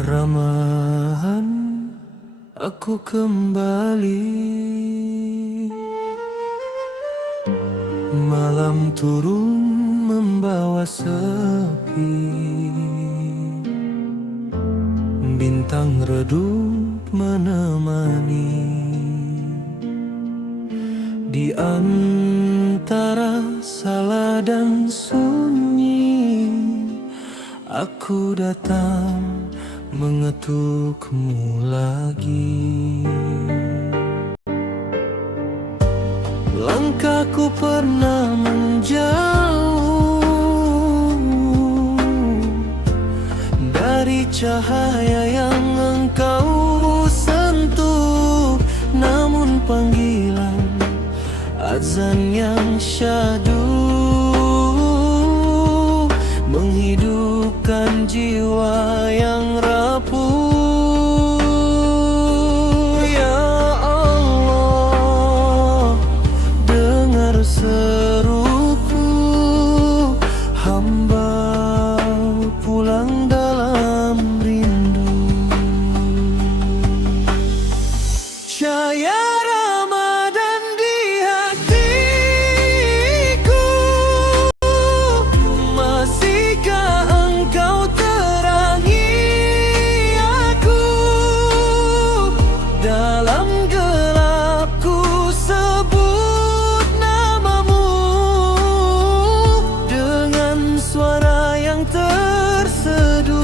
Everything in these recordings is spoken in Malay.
Ramahan, aku kembali. Malam turun membawa sepi, bintang redup menemani. Di antara salah dan sunyi, aku datang mengetukmu lagi. Langkahku pernah menjauh dari cahaya yang engkau sentuh, namun panggilan azan yang syahdu menghidupkan jiwa yang rapuh. Ya Allah, dengar seruku, hamba pulang dalam rindu. Cahaya Ramadan di hatiku, masihkah engkau terangi aku? Dalam gelapku sebut namamu dengan suara yang terseduh.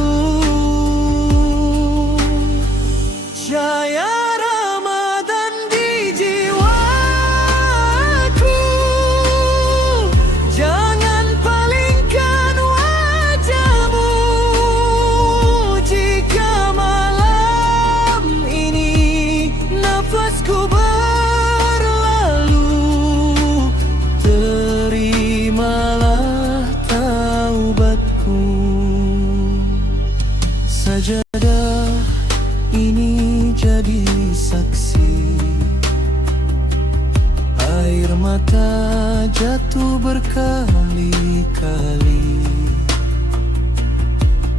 Cahaya Ramadan di jiwaku, jangan palingkan wajahmu jika malam ini nafasku berlalu. Terimalah taubatku. Sajadah ini jadi saksi, air mata jatuh berkali-kali.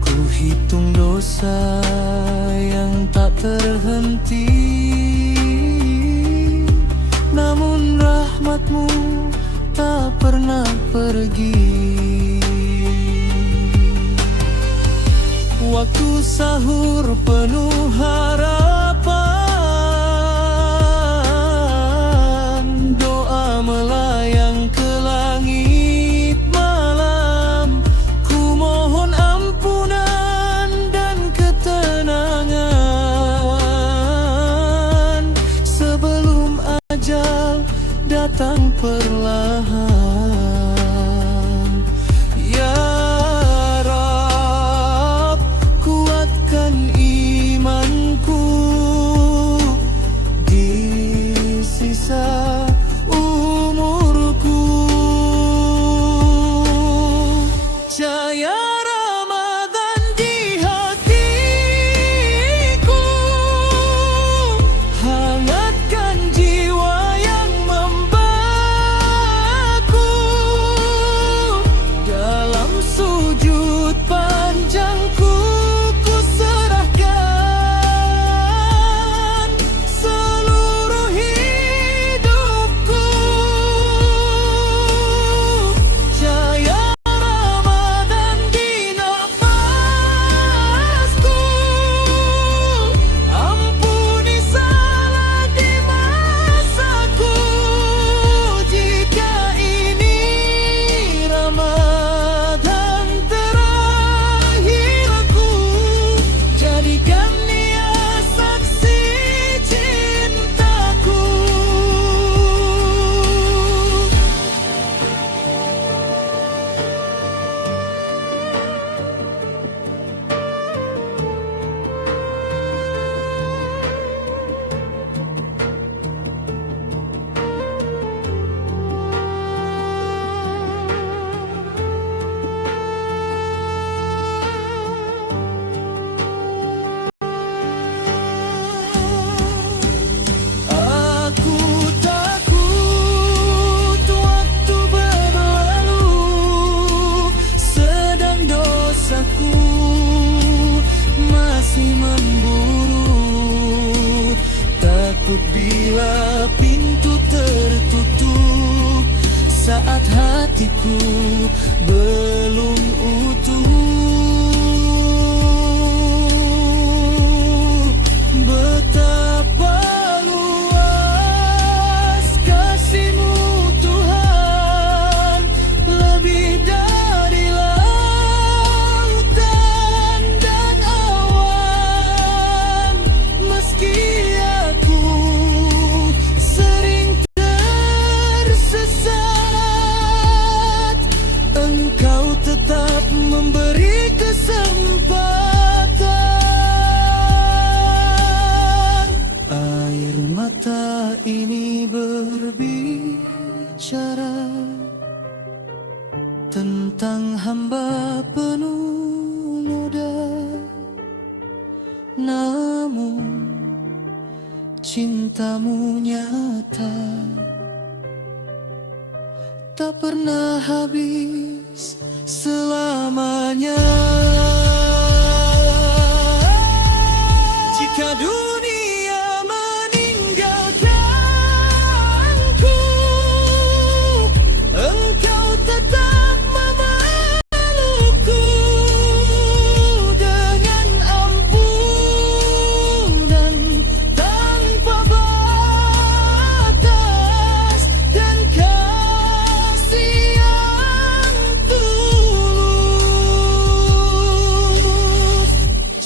Ku hitung dosa yang tak terhenti, namun rahmatmu tak pernah pergi. Waktu sahur penuh harapan, doa melayang ke langit malam. Ku mohon ampunan dan ketenangan sebelum ajal datang perlahan. Ya Rab, kuatkan imanku di sisa umurku. Cahaya Ramadan di hatiku, hangatkan jiwa yang membakar. takut bila pintu tertutup saat hatiku belum utuh. Betapa luas kasih-Mu Tuhan, lebih dari lautan dan awan. Meski aku sering tersesat, Engkau tetap memberi kesempatan. Air mata ini berbicara tentang hamba penuh noda, namun cinta-Mu nyata, tak pernah habis selamanya. Jika dunia meninggalkanku, Engkau tetap memelukku dengan ampunan tanpa batas dan kasih yang tulus.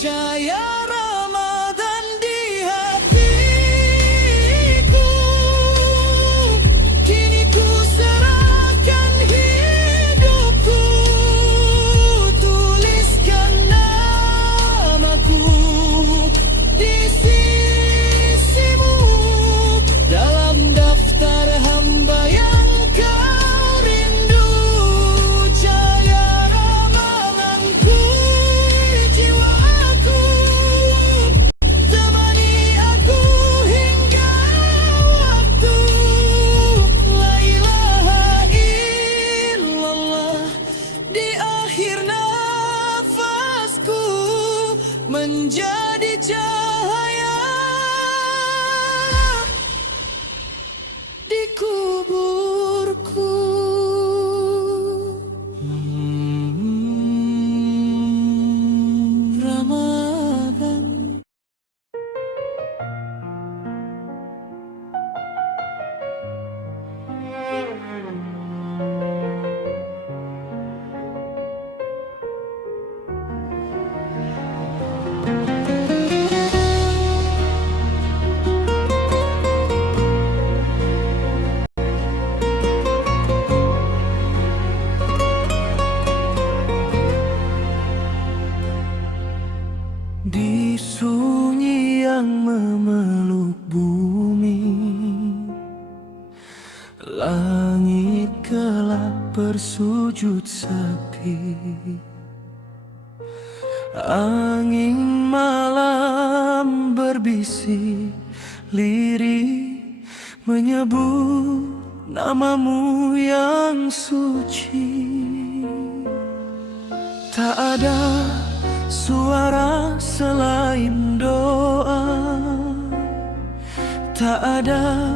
Cahaya Ramadan di hatiku, kini ku serahkan hidupku. Tuliskan namaku di sisi-Mu dalam daftar hamba yang Kau rindu. Cahaya ramalanku, jiwaku, temani aku hingga waktu. La ilaha illallah di akhir nafasku, menjadi cahaya di kuburku. Ramadan. Di sunyi yang memeluk bumi, langit gelap bersujud sepi. Angin malam berbisik lirih, menyebut nama-Mu yang suci. Tak ada suara selain doa, tak ada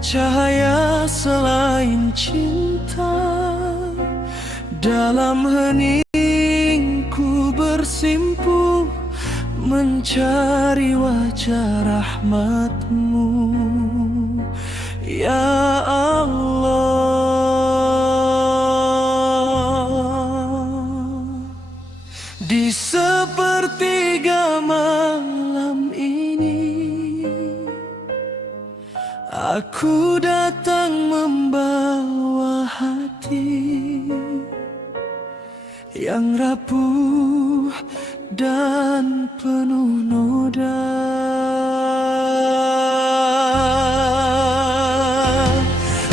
cahaya selain cinta. Dalam heningku bersimpuh mencari wajah rahmat-Mu, ya Allah. Di sepertiga malam ini, aku datang membawa hati yang rapuh dan penuh noda.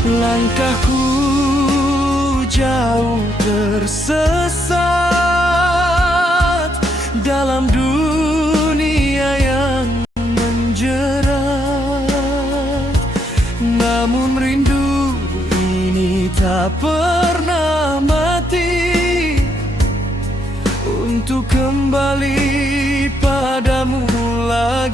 Langkahku jauh tersesat dalam dunia yang menjerat, namun rindu ini tak pernah mati untuk kembali padamu lagi.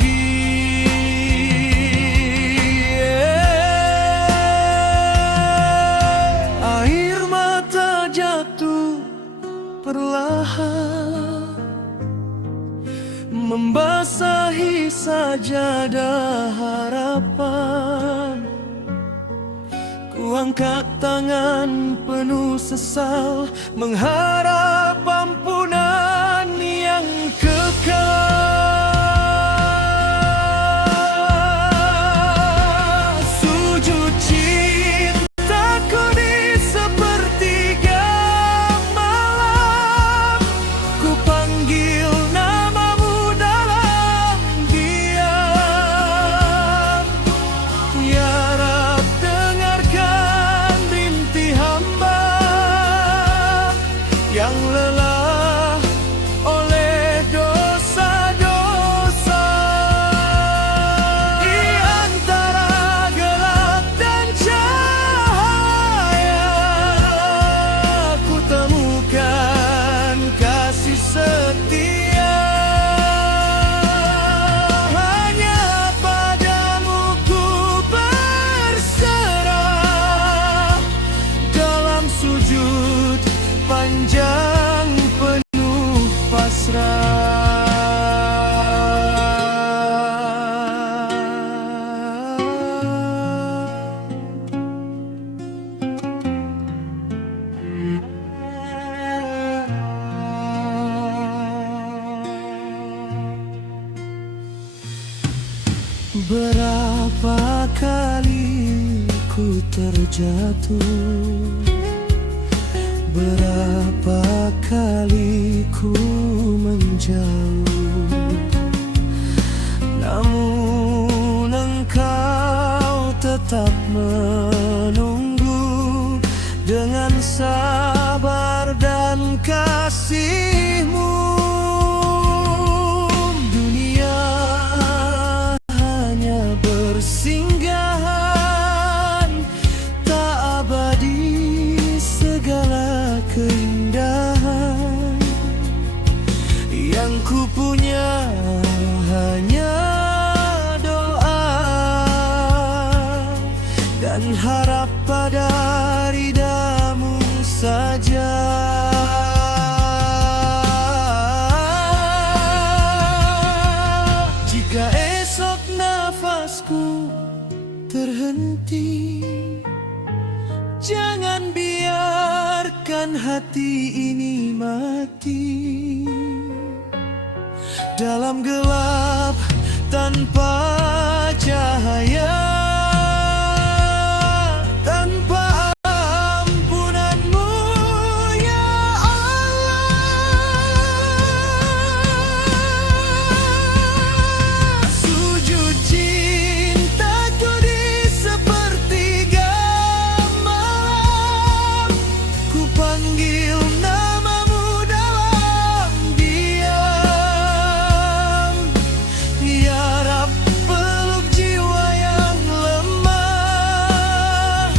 membasahi sajadah harapan. Ku angkat tangan penuh sesal, mengharap ampunan yang kekal. Sujud cintaku di sepertiga malam, ku panggil namamu dalam diam. Ya Rab, dengarkan rintih hamba yang lelah oleh dosa-dosa. Di antara gelap dan cahaya, ku temukan kasih setia. Hanya padamu ku berserah, dalam sujud panjang penuh pasrah. Berapa kali ku terjatuh, berapa kali ku menjauh, namun engkau tetap menunggu dengan sabar dan kasih-Mu. Dunia hanya bersinggahan, tak abadi segala keindahan. Yang ku punya hanya doa dan harap pada ridha-Mu saja. Jika esok nafasku terhenti, jangan biarkan hati ini mati dalam gelap tanpa cahaya. Tanpa ampunan-Mu, ya Allah. Sujud cintaku di sepertiga malam, ku panggil namamu dalam diam. Ya Rab, peluk jiwa yang lemah,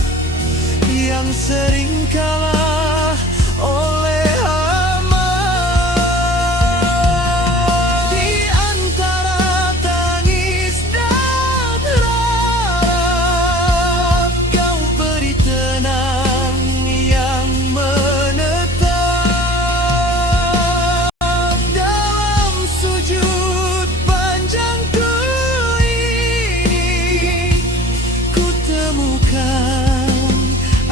yang sering kalah oleh hama. Di antara tangis dan harap, Kau beri tenang yang menetap. Dalam sujud panjangku ini, ku temukan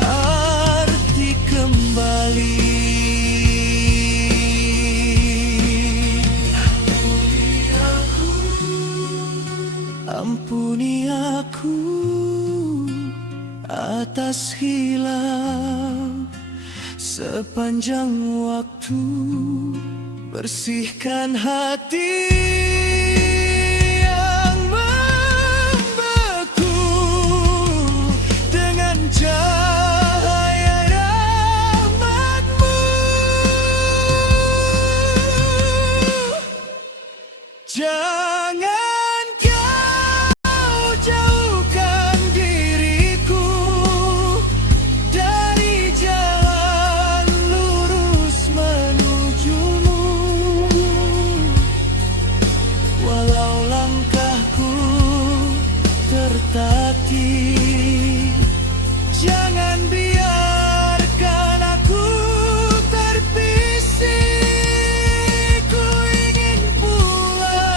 arti kembali. Ampuni aku atas hilaf sepanjang waktu, bersihkan hati yang membeku dengan cahaya rahmat-Mu. Jangan Kau jauhkan diriku dari jalan lurus menuju-Mu. Walau langkahku tertatih, jangan biarkan aku terpisih. Ku ingin pulang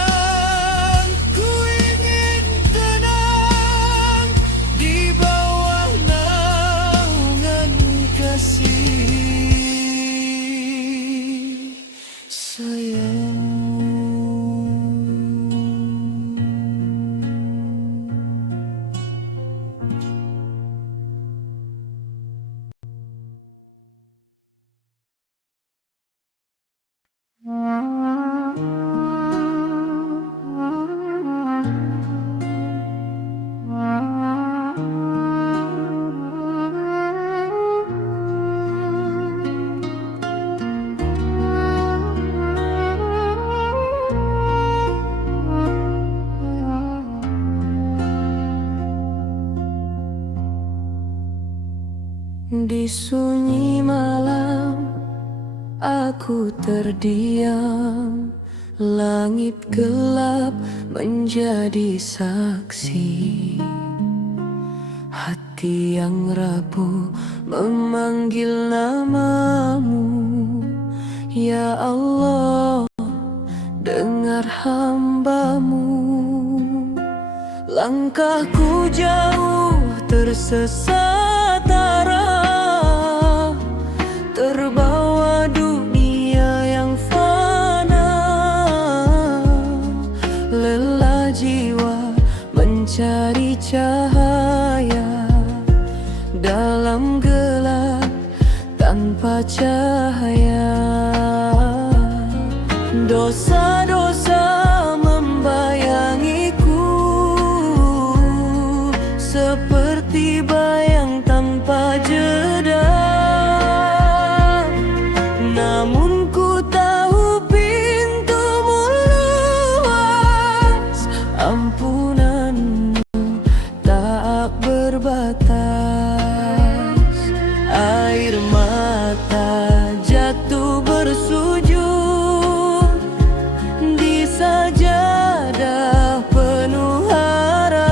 Di sunyi malam aku terdiam, langit gelap menjadi saksi. Hati yang rapuh memanggil namamu, ya Allah, dengar hambamu. Langkahku jauh tersesat arah, terbawa dunia yang fana. Lelah jiwa mencari cahaya dalam gelap tanpa cahaya. Dosa-dosa membayangiku seperti bayang tanpa jeda. Namun ku tahu pintumu luas, ampunanmu tak berbatas. Air mata jatuh bersujud di sajadah penuh harap.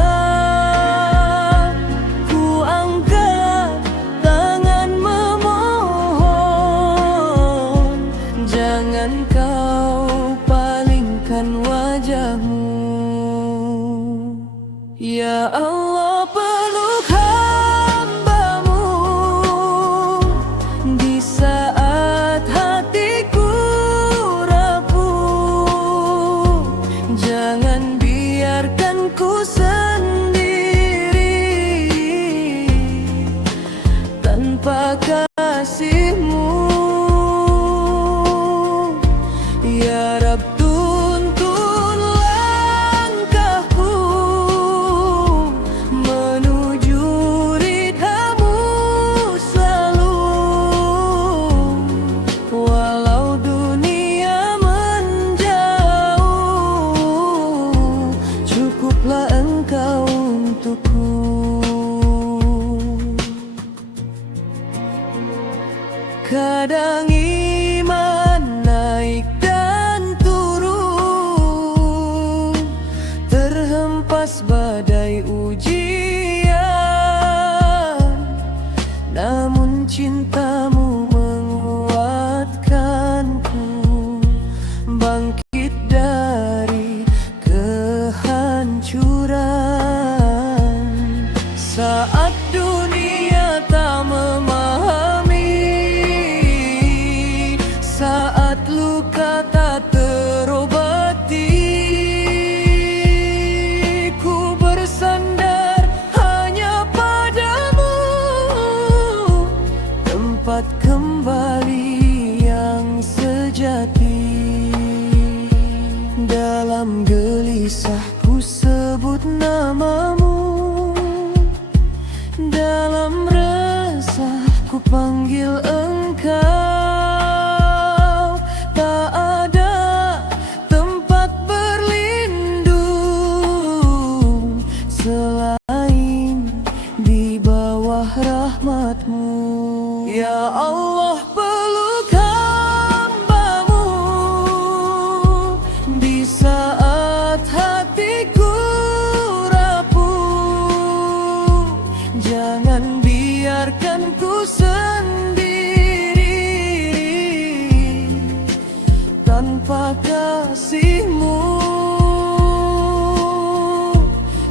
Ku angkat tangan memohon, jangan kau palingkan wajahmu. Ya Allah, peluk hambamu di saat hatiku rapuh. Jangan biarkan ku sendiri tanpa kasih-Mu. Ya Rab, tuntun langkahku menuju ridha-Mu selalu. Walau dunia menjauh, cukuplah Engkau untukku. Kadang iman naik dan turun, terhempas badai ujian. Namun cinta-Mu menguatkanku, bangkit dari kehancuran. Saat dunia tak memahami, saat luka tak terobati, ku bersandar hanya padamu, tempat kembali yang sejati. Dalam gelisah ku sebut namamu, dalam resah ku panggil Engkau. Tak ada tempat berlindung selain di bawah rahmat-Mu. Ya Allah, peluk hamba-Mu di saat hatiku rapuh. Jangan biarkan ku sendiri tanpa kasih-Mu.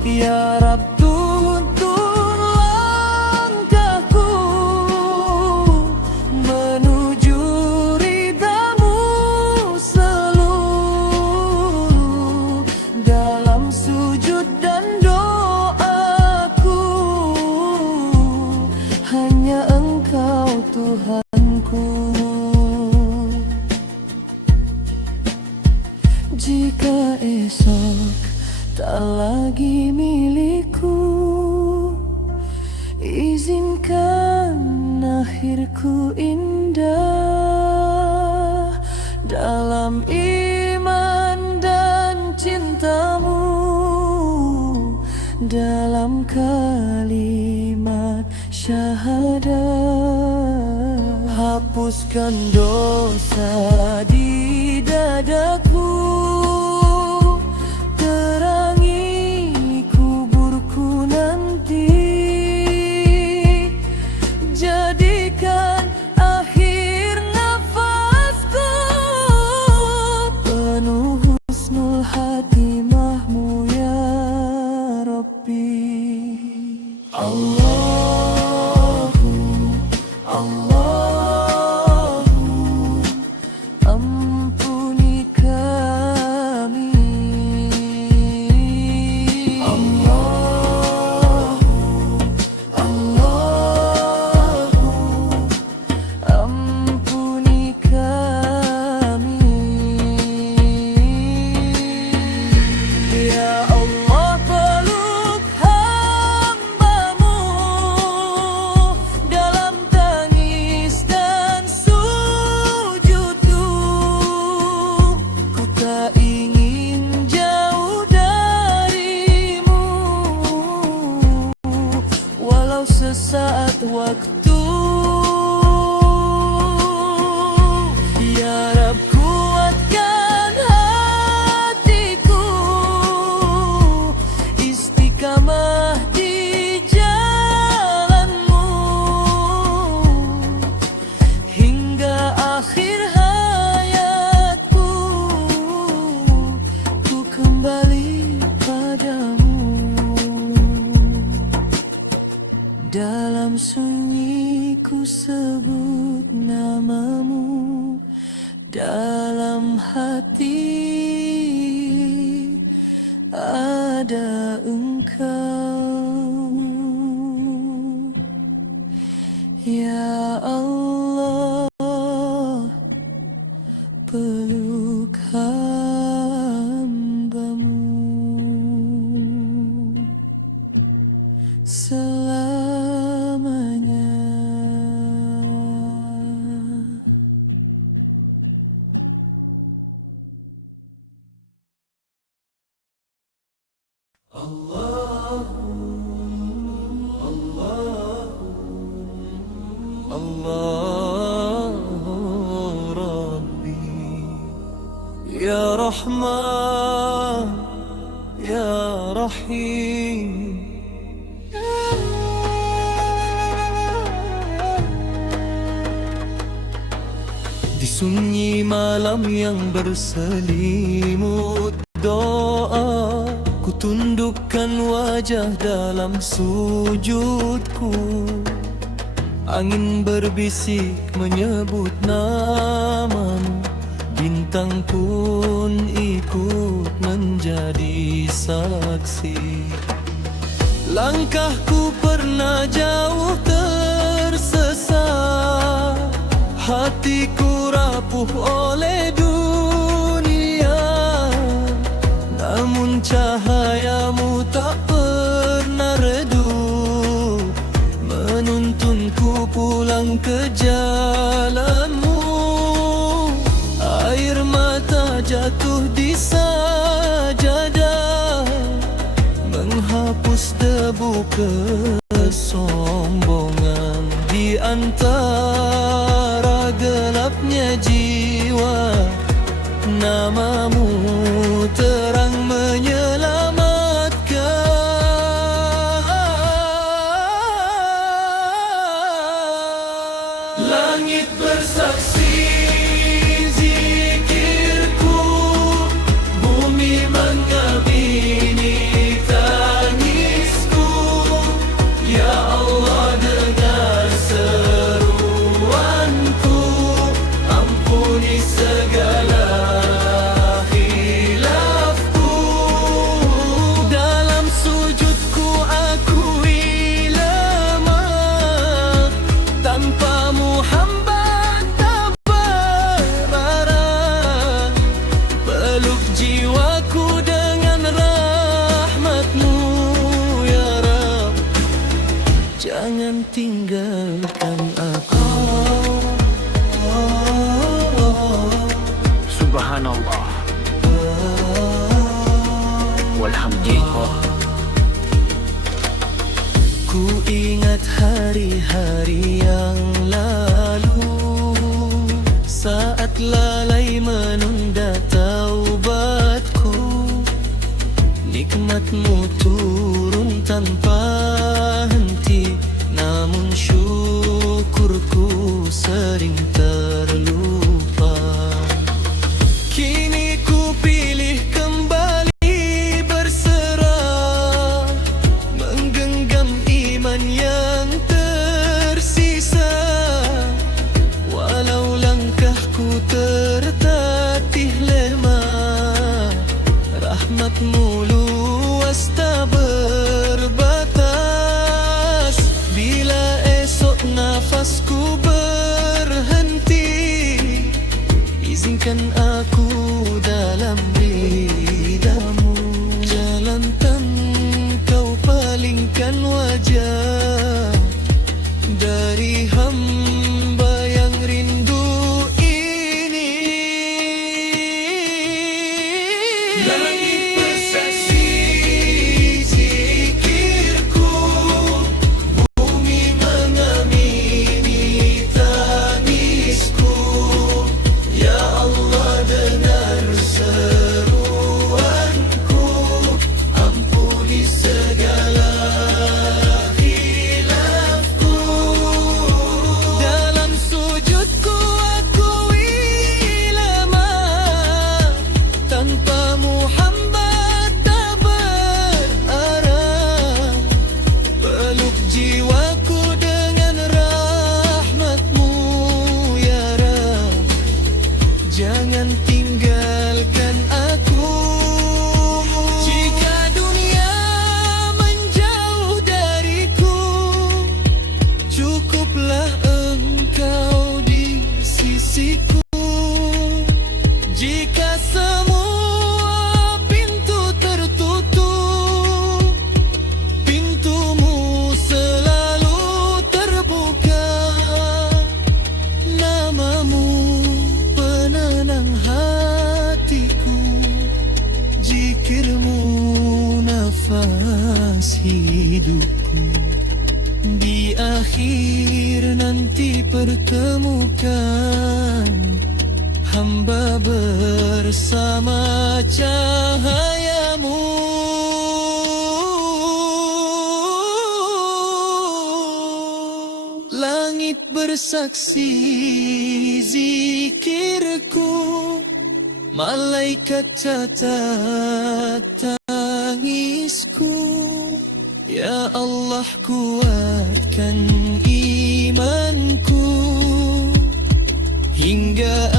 Ya Rab, tuntun langkahku menuju ridha-Mu selalu. Dalam sujud dan doaku, hanya Engkau Tuhanku. Jika esok tak lagi milikku, izinkan akhirku indah dalam iman dan cinta-Mu, dalam kalimat syahadat. Hapuskan dosa di dadaku, terangi kuburku nanti, jadikan akhir nafasku penuh husnul hatimahmu ya Rabbi. Allahu, ampuni kami. Ampuni kami. Ya Allah, peluk hamba-Mu dalam tangis dan sujudku. Ku tak ingin jauh darimu, walau sesaat waktu. Ya Rab, kuatkan hatiku, istiqamah di jalan-Mu, hingga akhir hayatku ku kembali padamu. Dalam sunyi ku sebut nama-Mu, dalam hati ada Engkau. Ya Allah, peluk hamba-Mu selamanya. Allahu Rabbi, Ya Rahman, Ya Rahim. Di sunyi malam yang berselimut doa, ku tundukkan wajah dalam sujudku. Angin berbisik menyebut nama-Mu, bintang pun ikut menjadi saksi. Langkahku pernah jauh tersesat, hatiku rapuh oleh dunia, namun cahaya-Mu tak pernah redup, menuntunku pulang ke jalan-Mu. Air mata jatuh di sajadah, menghapus debu kesombongan di antara gelapnya jiwa. Nama-Mu terang menyelamatkan. Langit bersaksi zikirku, bumi mengamini tangisku. Ya Allah, dengar seruanku, ampuni segala khilafku. Dalam sujudku akui lemah, tanpa-Mu hamba tak berarah. Peluk jiwaku dengan rahmat-Mu ya Rab, jangan tinggalkan aku. Subhanallah, walhamdulillah. Ku ingat hari-hari yang lalu, saat lalai menunda taubatku. Nikmatmu turun tanpa henti, namun syukurku sering terlupa. Kini ku pilih kembali berserah, menggenggam iman yang tersisa. Walau langkahku tertatih lemah, rahmatmu luas tak berbatas. Bila esok nafasku berhenti, izinkan aku dalam ridamu. Jalan kau palingkan wajah dari hamba yang rindu ini. Langit bersaksi zikirku, bumi mengamini tangisku. Ya Allah, dengar seruanku, ampuni segala khilafku. Dalam sujudku akui lemah, tanpamu hamba tak berarah. Peluk jiwaku dengan rahmatmu ya Rab, jangan tinggalkan aku. Jika dunia menjauh dariku, cukuplah engkau di sisiku. Jika semua pintu tertutup, pintumu selalu terbuka. Namamu penenang hatiku, zikirmu nafas hidupku. Di akhir nanti pertemukan hamba bersama cahayamu. Langit bersaksi zikirku, malaikat catat tangisku. Ya Allah, kuatkan imanku hingga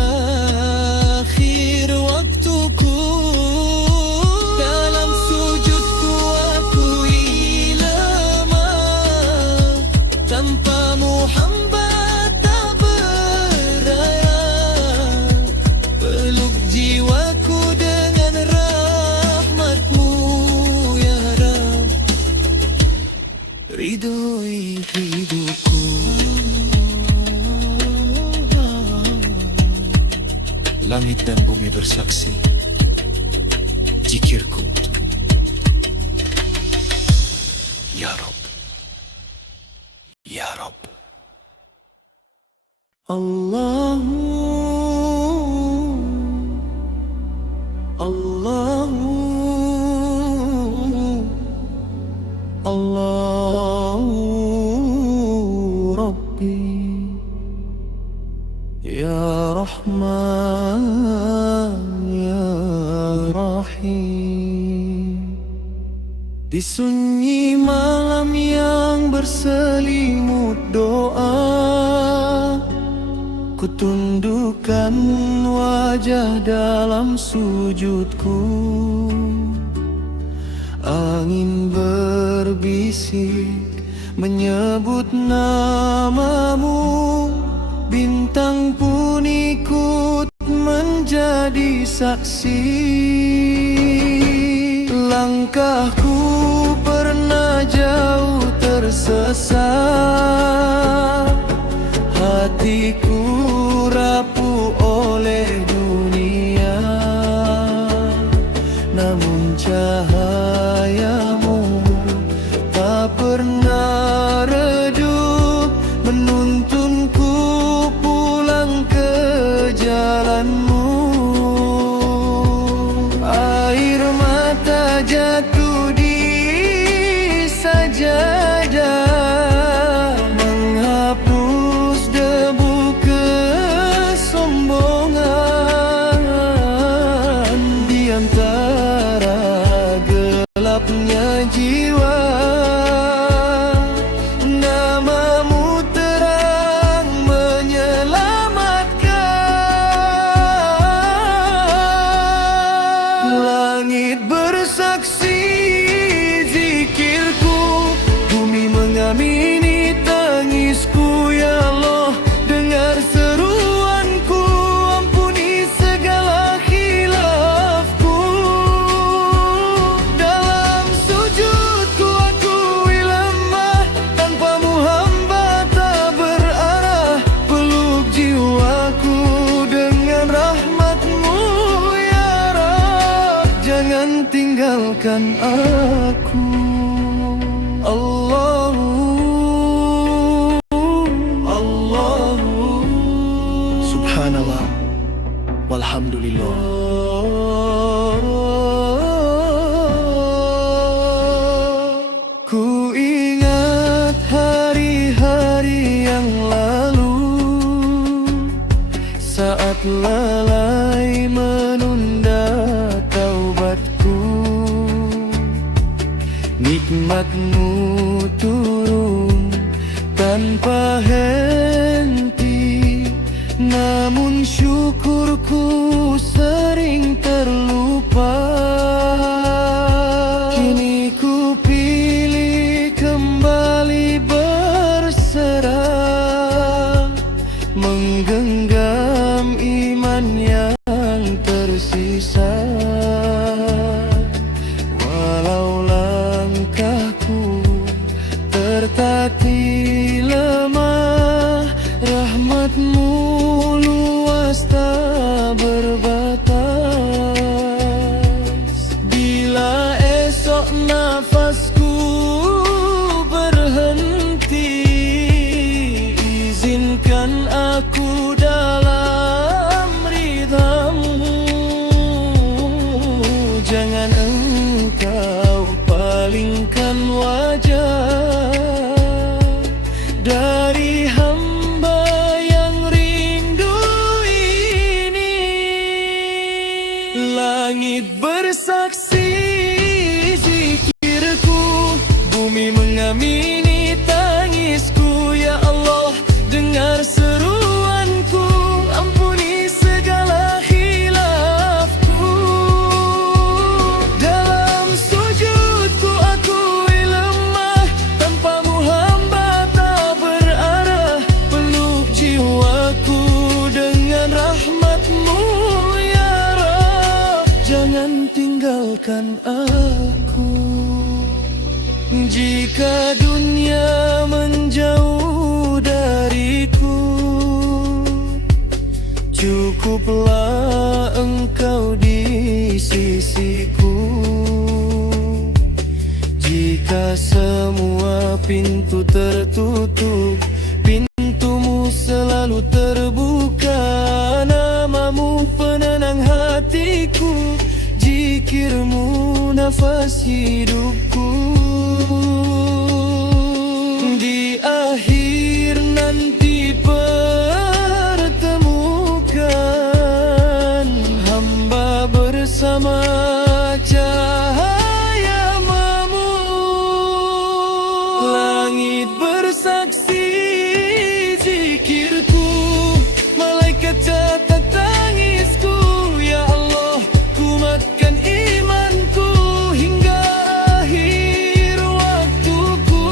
akhir waktuku. Dalam sujudku akui lemah, tanpamu hamba tak berdaya. Peluk jiwaku dengan rahmatmu ya Rab, ridhoi hidupku. Langit dan bumi bersaksi, zikirku ya Rab, ya Rab. Allahu Allahu Allahu Rabbi, ya Rahman ya Rahim. Di sunyi malam yang berselimut doa, ku tundukkan wajah dalam sujudku. Angin berbisik menyebut namamu, bintang pun ikut menjadi saksi. Langkahku pernah jauh tersesat, hatiku rapuh oleh dunia. Namun cahayamu tak pernah redup, menuntunku pulang ke jatuh di sajadah, menghapus debu kesombongan di antara gelapnya jiwa. Namamu terang menyelamatkan. Langit bersaksi zikirku, bumi mengamini tangisku. Ya Allah, dengar seruanku, ampuni segala khilafku. Dalam sujudku akui lemah, tanpamu hamba tak berarah. Peluk jiwaku dengan rahmatmu ya Rabb, jangan tinggalkan aku. Subhanallah walhamdulillah. Ku ingat hari-hari yang lalu, saat lalai menunda taubatku. Nikmatmu turun tanpa henti, namun syukurku sering terlupa. Kini ku pilih kembali berserah, menggenggam iman yang tersisa. Walau langkahku tertatih lemah, rahmatmu luas tak berbatas. Bila esok nafasku berhenti, izinkan aku dalam ridhamu. Jangan engkau palingkan wajah dari hamba yang rindu ini. Langit bersaksi zikirku, bumi mengamini tangisku. Ya Allah, dengar seruanku, ampuni segala khilafku. Dalam sujudku akui lemah, tanpamu hamba tak berarah. Peluk jiwaku dengan rahmatmu ya Rabb, jangan tinggalkan aku. Jika dunia menjauh dariku, cukuplah engkau di sisiku. Jika semua pintu tertutup, pintumu selalu terbuka. Namamu penenang hatiku, zikirmu nafas hidupku. Di akhir nanti pertemukan hamba bersama cahayamu. Langit bersaksi zikirku, malaikat catat tangisku. Ya Allah, kuatkan imanku hingga akhir waktuku.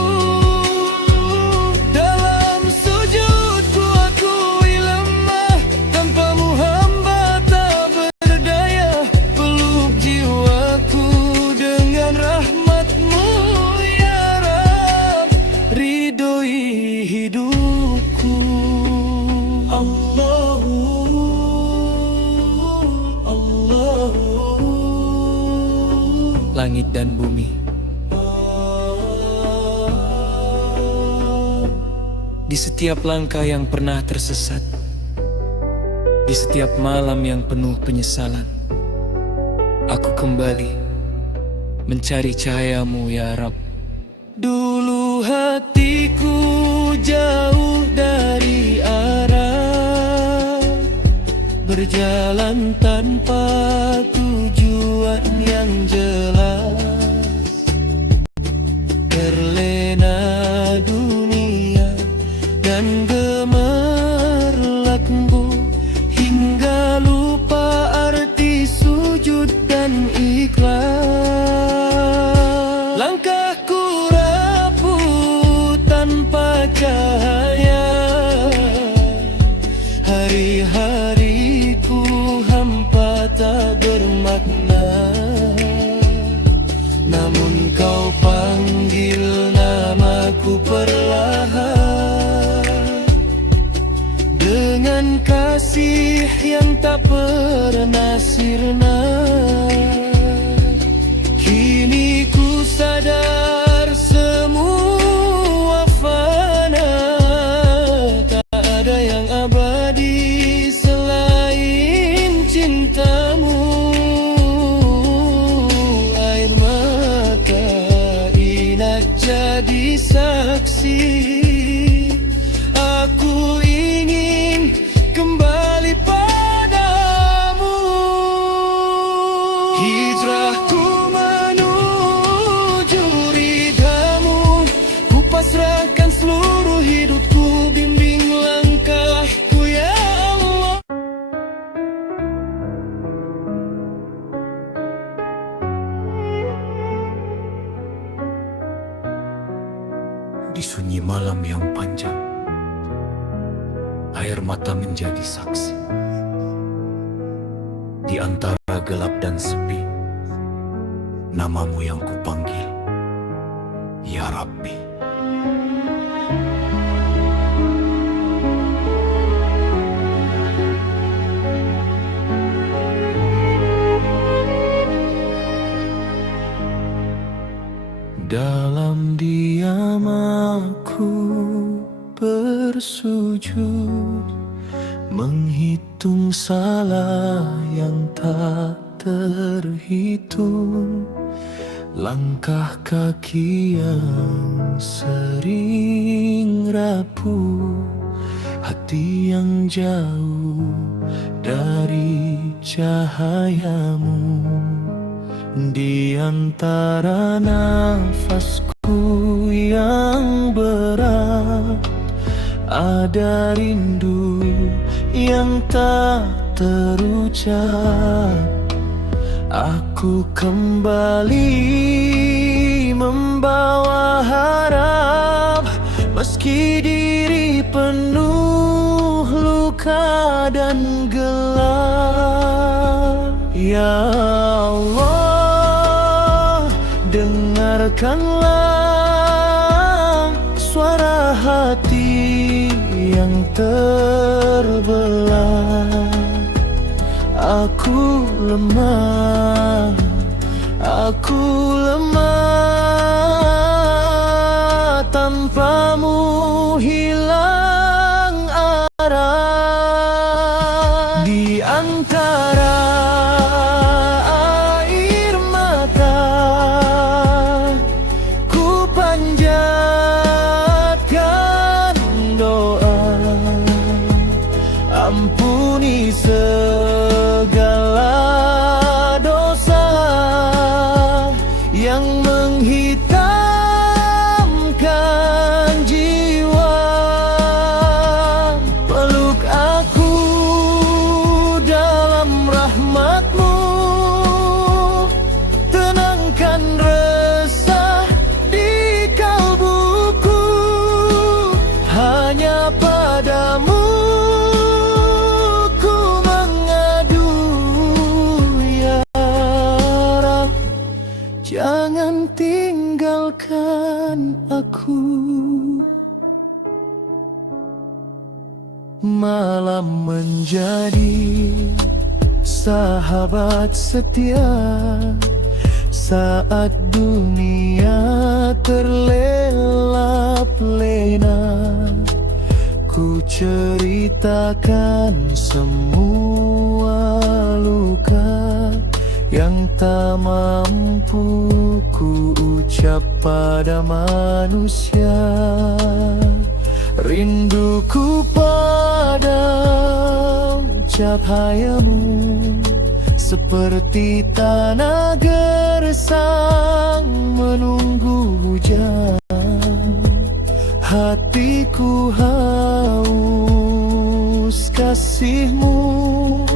Dalam sujudku akui lemah, tanpamu hamba tak berdaya. Peluk jiwaku dengan rahmatmu ya Rabb, ridhoi hidupku. Langit dan bumi, di setiap langkah yang pernah tersesat, di setiap malam yang penuh penyesalan, aku kembali mencari cahayamu ya Rab. Dulu hatiku jauh dari arah, berjalan tanpa tujuan yang jelas, terlena dunia dan gemerlapmu hingga lupa arti sujud dan ikhlas. Langkahku rapuh tanpa cahaya, hari-hariku hampa tak bermakna. Namun kau panggil namaku perlahan, dengan kasih yang tak pernah sirna. Kini ku sadar semua fana, tak ada yang abadi selain cintamu. Air mata ingat jadi saksi, aku ingin kembali padamu. Hijrahku menuju ridhamu, ku pasrahkan seluruh hidupku, bimbing langkahku ya Allah. Di sunyi malam yang panjang, air mata menjadi saksi. Di antara gelap dan sepi, namamu yang kupanggil, Ya Rabbi. Dalam diam aku bersujud, menghitung salah yang tak terhitung, langkah kaki yang sering rapuh, hati yang jauh dari cahayamu. Di antara nafasku yang berat, ada rindu yang tak terucap. Aku kembali membawa harap, meski diri penuh luka dan gelap. Ya Allah, dengarkanlah suara hati yang terbelah. Aku lemah, aku lemah, tanpamu hilang arah. Di antara air mata, ku panjatkan doa, ampuni segala dosa yang menghitamkan jiwa. Peluk aku dalam rahmat-Mu, tenangkan resah di kalbuku. Hanya padamu jangan tinggalkan aku. Malam menjadi sahabat setia, saat dunia terlelap lena. Ku ceritakan semua luka yang tak mampu ku ucap pada manusia. Rinduku pada cahayamu seperti tanah gersang menunggu hujan. Hatiku haus kasihmu,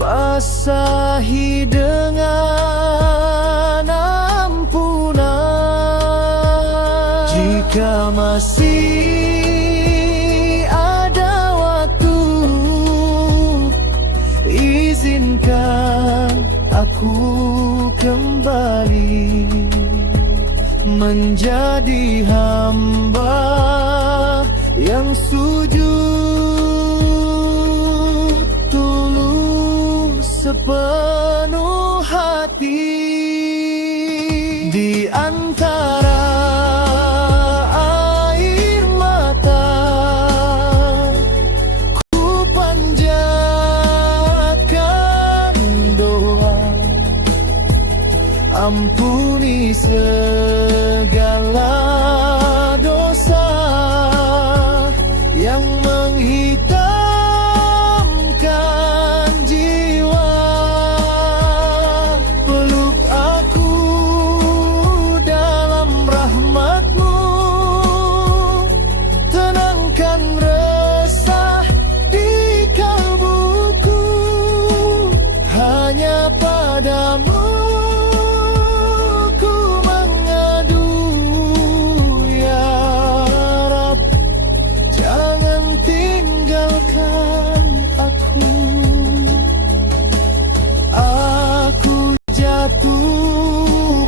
basahi dengan ampunan. Jika masih ada waktu, izinkan aku kembali menjadi hamba yang sujud tulus sepenuh hati. Di antara air mata ku panjatkan doa, ampuni segala dosa yang menghitamkan jiwa. Peluk aku dalam rahmat-Mu, tenangkan resah di kalbuku. Hanya padamu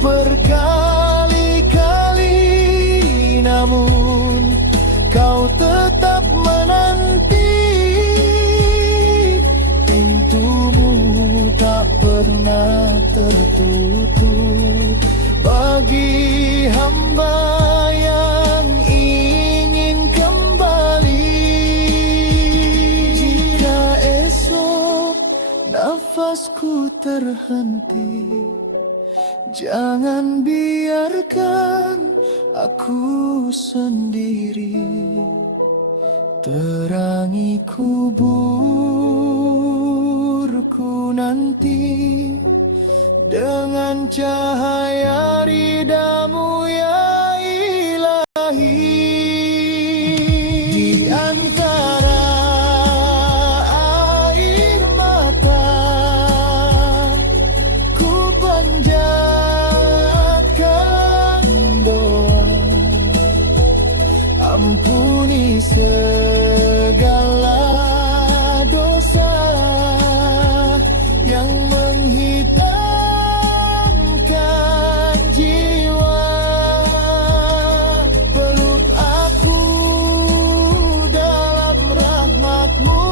berkali-kali, namun kau tetap menanti. Pintumu tak pernah tertutup bagi hamba yang ingin kembali. Jika esok nafasku terhenti, jangan biarkan aku sendiri. Terangi kuburku nanti dengan cahaya ridha-Mu ya Ilahi. Di antara air mata ku panjatkan doa, ampuni segala dosa yang menghitamkan jiwa. Peluk aku dalam rahmat-Mu,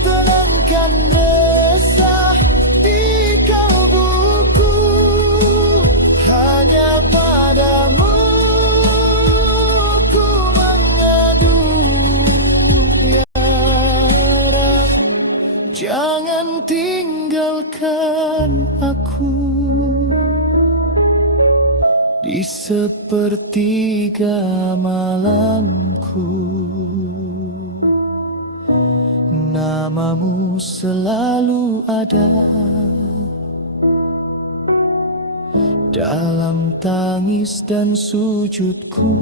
tenangkan resah di kalbuku. Hanya padamu ku mengadu, ya Rab. Jangan tinggalkan aku di sepertiga malamku. Nama-Mu selalu ada dalam tangis dan sujudku.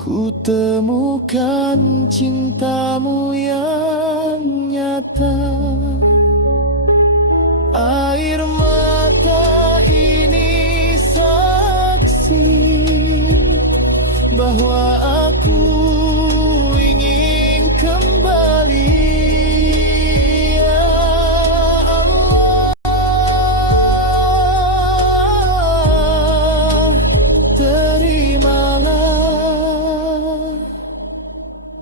Ku temukan cinta-Mu yang nyata. Air mata ini saksi bahwa aku ingin kembali. Ya Allah, terimalah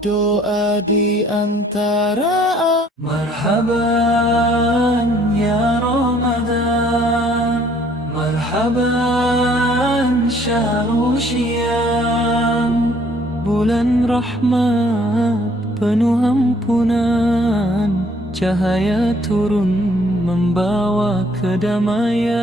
doa di antara. Marhaban ya Ramadan, marhaban syahrul syiyam, bulan rahmat penuh ampunan, cahaya turun membawa kedamaian.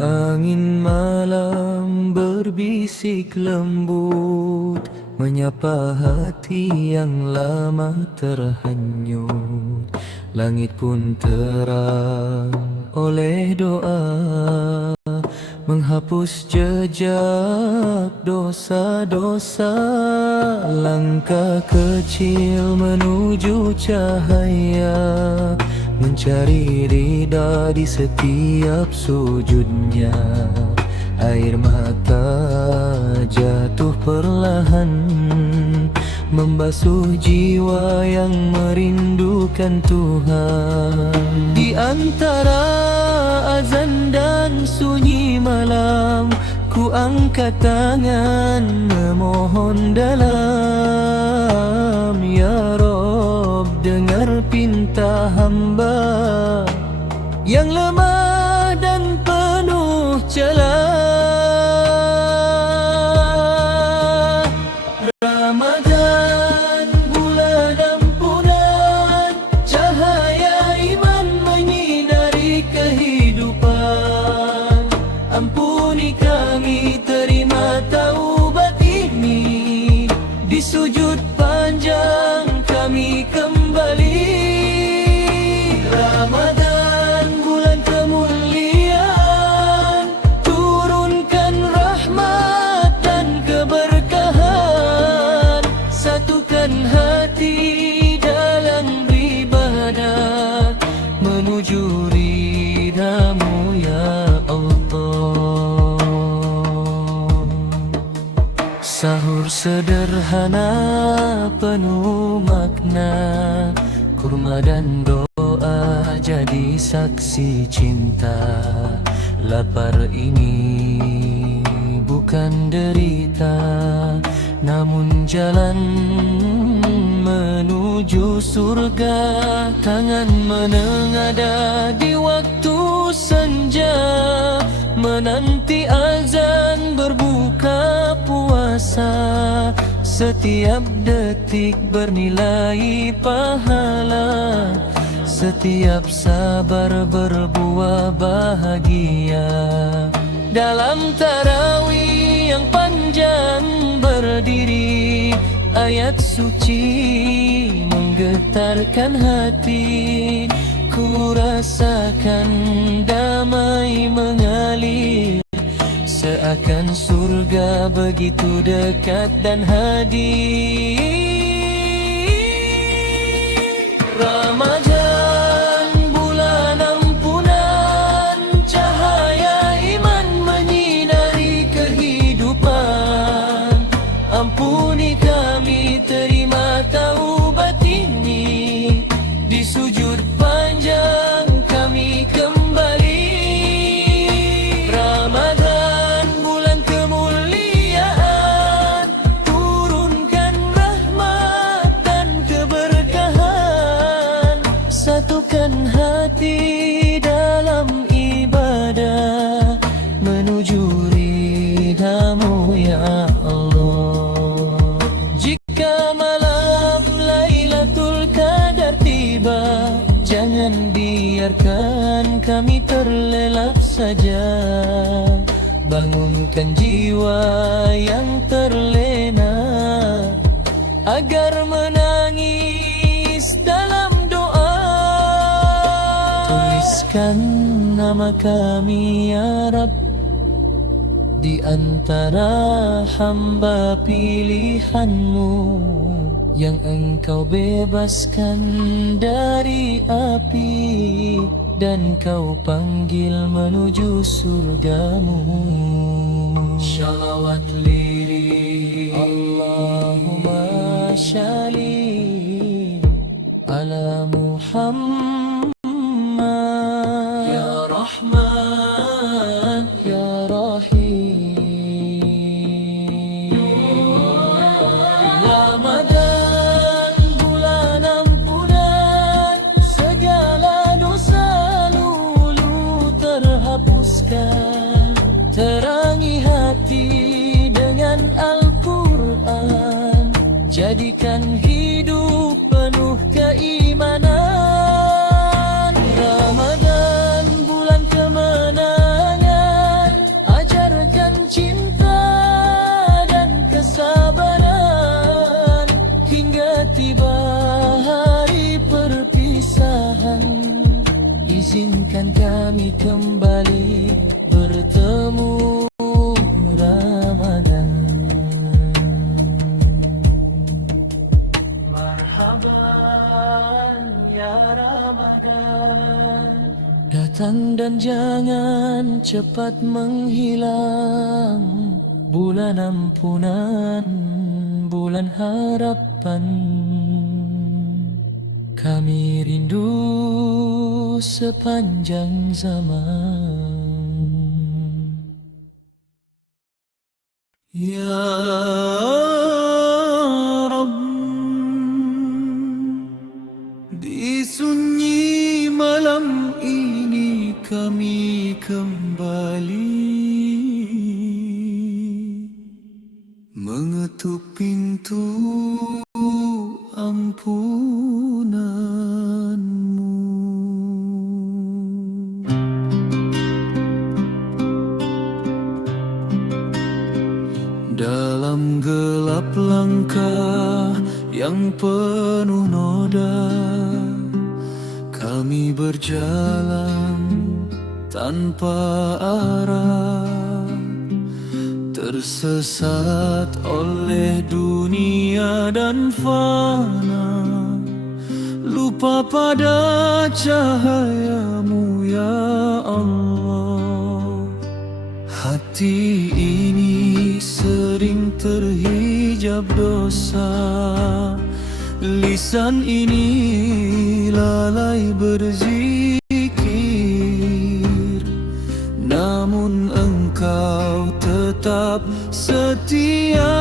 Angin malam berbisik lembut, menyapa hati yang lama terhanyut. Langit pun terang oleh doa, menghapus jejak dosa-dosa. Langkah kecil menuju cahaya, mencari ridha di setiap sujudnya. Air mata jatuh perlahan, membasuh jiwa yang merindukan Tuhan. Di antara azan dan sunyi malam, ku angkat tangan memohon dalam. Ya Rob, dengar pinta hamba yang lemah dan penuh celah. Ramadan, bulan ampunan, cahaya iman menyinari kehidupan. Ampuni kami, terima taubat ini, di sujud panjang kami kembali. Ramadan, bulan kemuliaan, turunkan rahmat dan keberkahan. Satukan hati dalam ibadah, menuju ridha-Mu ya Allah. Sahur sederhana penuh makna, kurma dan doa jadi saksi cinta. Lapar ini bukan derita, namun jalan menuju surga. Tangan menengadah di waktu senja, menanti azan berbuka puasa. Setiap detik bernilai pahala, setiap sabar berbuah bahagia. Dalam tarawih yang panjang berdiri, ayat suci menggetarkan hati. Ku rasakan damai mengalir, seakan surga begitu dekat dan hadir. Ramadan, bulan ampunan, cahaya iman menyinari kehidupan. Ampuni kami, terima taubat ini, di sujud panjang kami kembali. Ramadan, bulan kemuliaan, turunkan rahmat dan keberkahan. Satukan hati dalam ibadah, menuju ridha-Mu ya Allah. Jika malam Lailatul Qadar tiba, jangan biarkan kami terlelap saja. Bangunkan jiwa yang terlena, agar menangis dalam doa. Tuliskan nama kami ya Rabb di antara hamba pilihan-Mu, yang Engkau bebaskan dari api, dan Kau panggil menuju surga-Mu. Shalawat lirik Allahumma shalli ala Muhammad. Ya Rahman, Ya Rahim. Ramadan, bulan ampunan, segala dosa lulu terhapuskan. Terangi hati dengan Al-Quran, jadikan hidup penuh keimanan. izinkan kami kembali bertemu Ramadan. Marhaban ya Ramadan, datang dan jangan cepat menghilang. Bulan ampunan, bulan harapan, kami rindu sepanjang zaman. Ya Rabb, di sunyi malam ini kami kembali mengetuk pintu ampunanmu. Dalam gelap langkah yang penuh noda, kami berjalan tanpa arah, tersesat oleh dunia dan fana, lupa pada cahayamu ya Allah. Hati ini sering terhijab dosa, lisan ini lalai berzikir, namun engkau tetap setia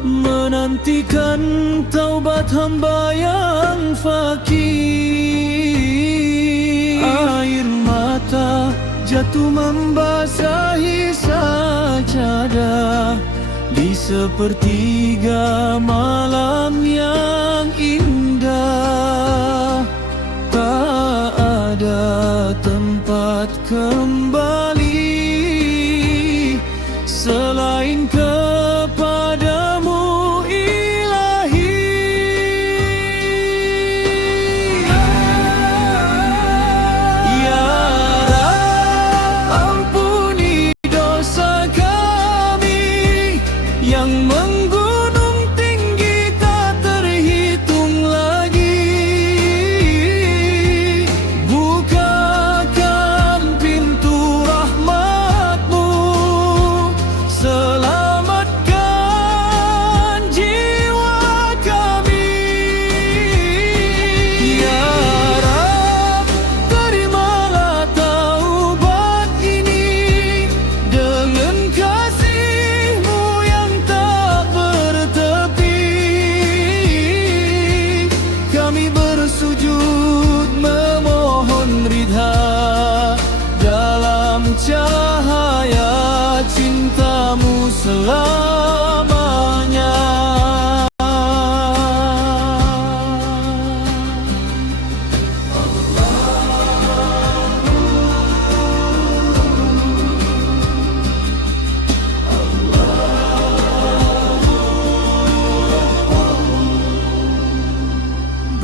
menantikan taubat hamba yang fakir. Air mata jatuh membasahi sajadah di sepertiga malam yang indah. Tak ada tempat kembali selain kepadamu Ilahi. Ya Rabb, ampuni dosa kami yang menggunung tinggi tak terhitung lagi. Bukakan pintu rahmat-Mu, selamatkan jiwa kami. Ya Rabb, terimalah taubat ini dengan kasih-Mu yang tak bertepi. Kami bersujud memohon ridha dalam cahaya cinta-Mu selamanya.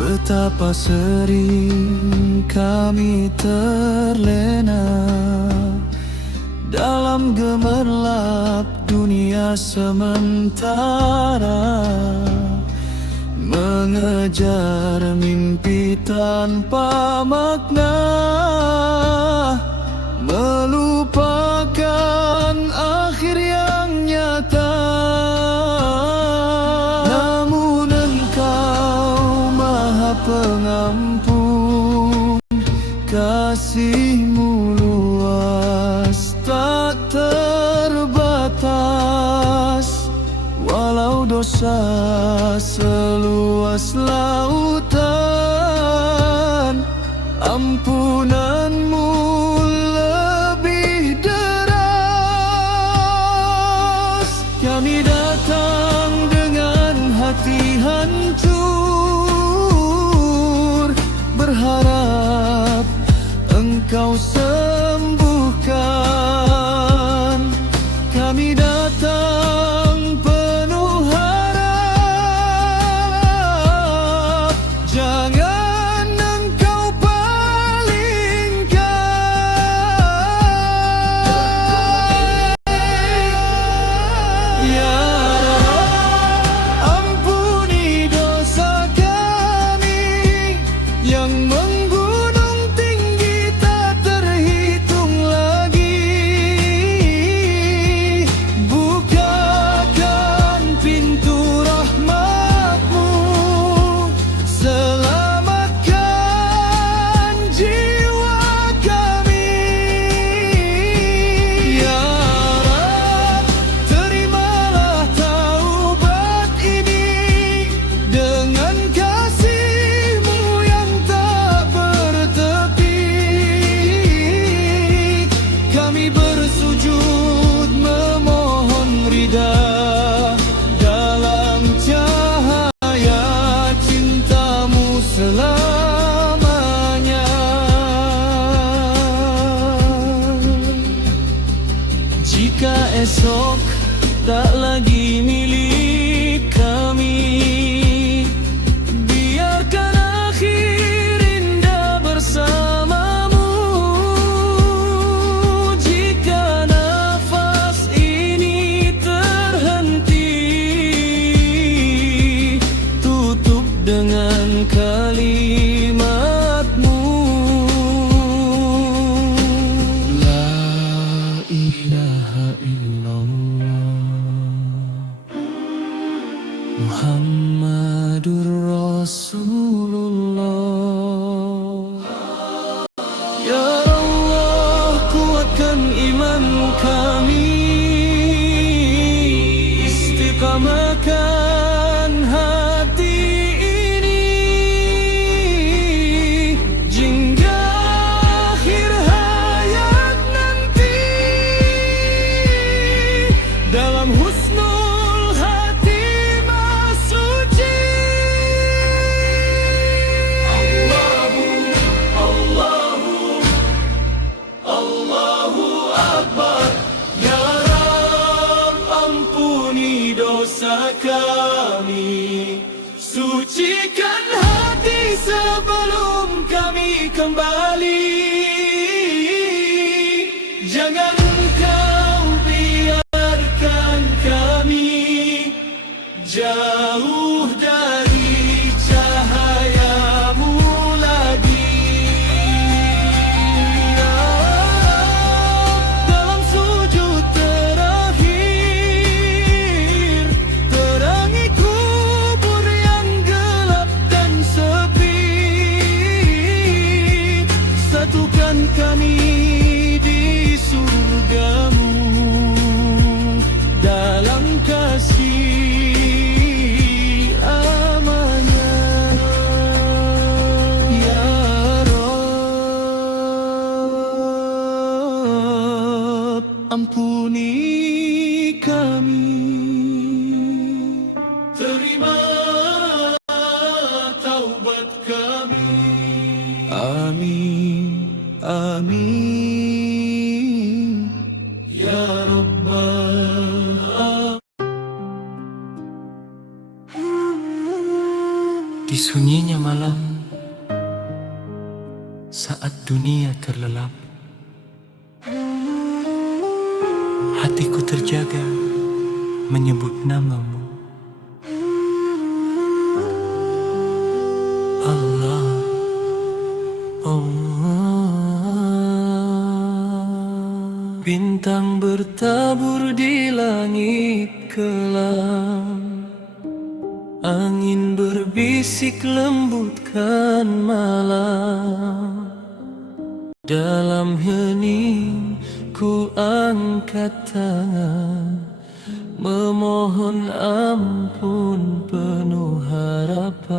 Betapa sering kami terlena dalam gemerlap dunia sementara, mengejar mimpi tanpa makna, melupakan akhir yang nyata. Namun Engkau Maha Pengampun, kasih-Mu luas tak terbatas. Walau dosa seluas lautan, ampunan-Mu lebih deras. Kami datang dengan hati hancur, berharap Engkau sembuhkan. Kami datang penuh harap, jangan Engkau Ya Allah, kuatkan iman kami, istiqamahkan hati ini hingga akhir hayat nanti, dalam husnul khatimah suci. Allahu Akbar. Ya Rab, ampuni dosa kami, sucikan hati sebelum kami kembali. Jangan kau biarkan kami jauh dari cahayamu lagi. Ya Rab, dalam sujud terakhir, terangi kubur yang gelap dan sepi. Satukan kami di surgamu dalam kasih amanah. Ya Rabb, ampuni kami, terima taubat kami. Amin, amin, ya Rabbal. Di sunyinya malam, saat dunia terlelap, hatiku terjaga menyebut namamu. Allah, bintang bertabur di langit kelam, angin berbisik lembutkan malam. Dalam hening ku angkat tangan, memohon ampun penuh harapan.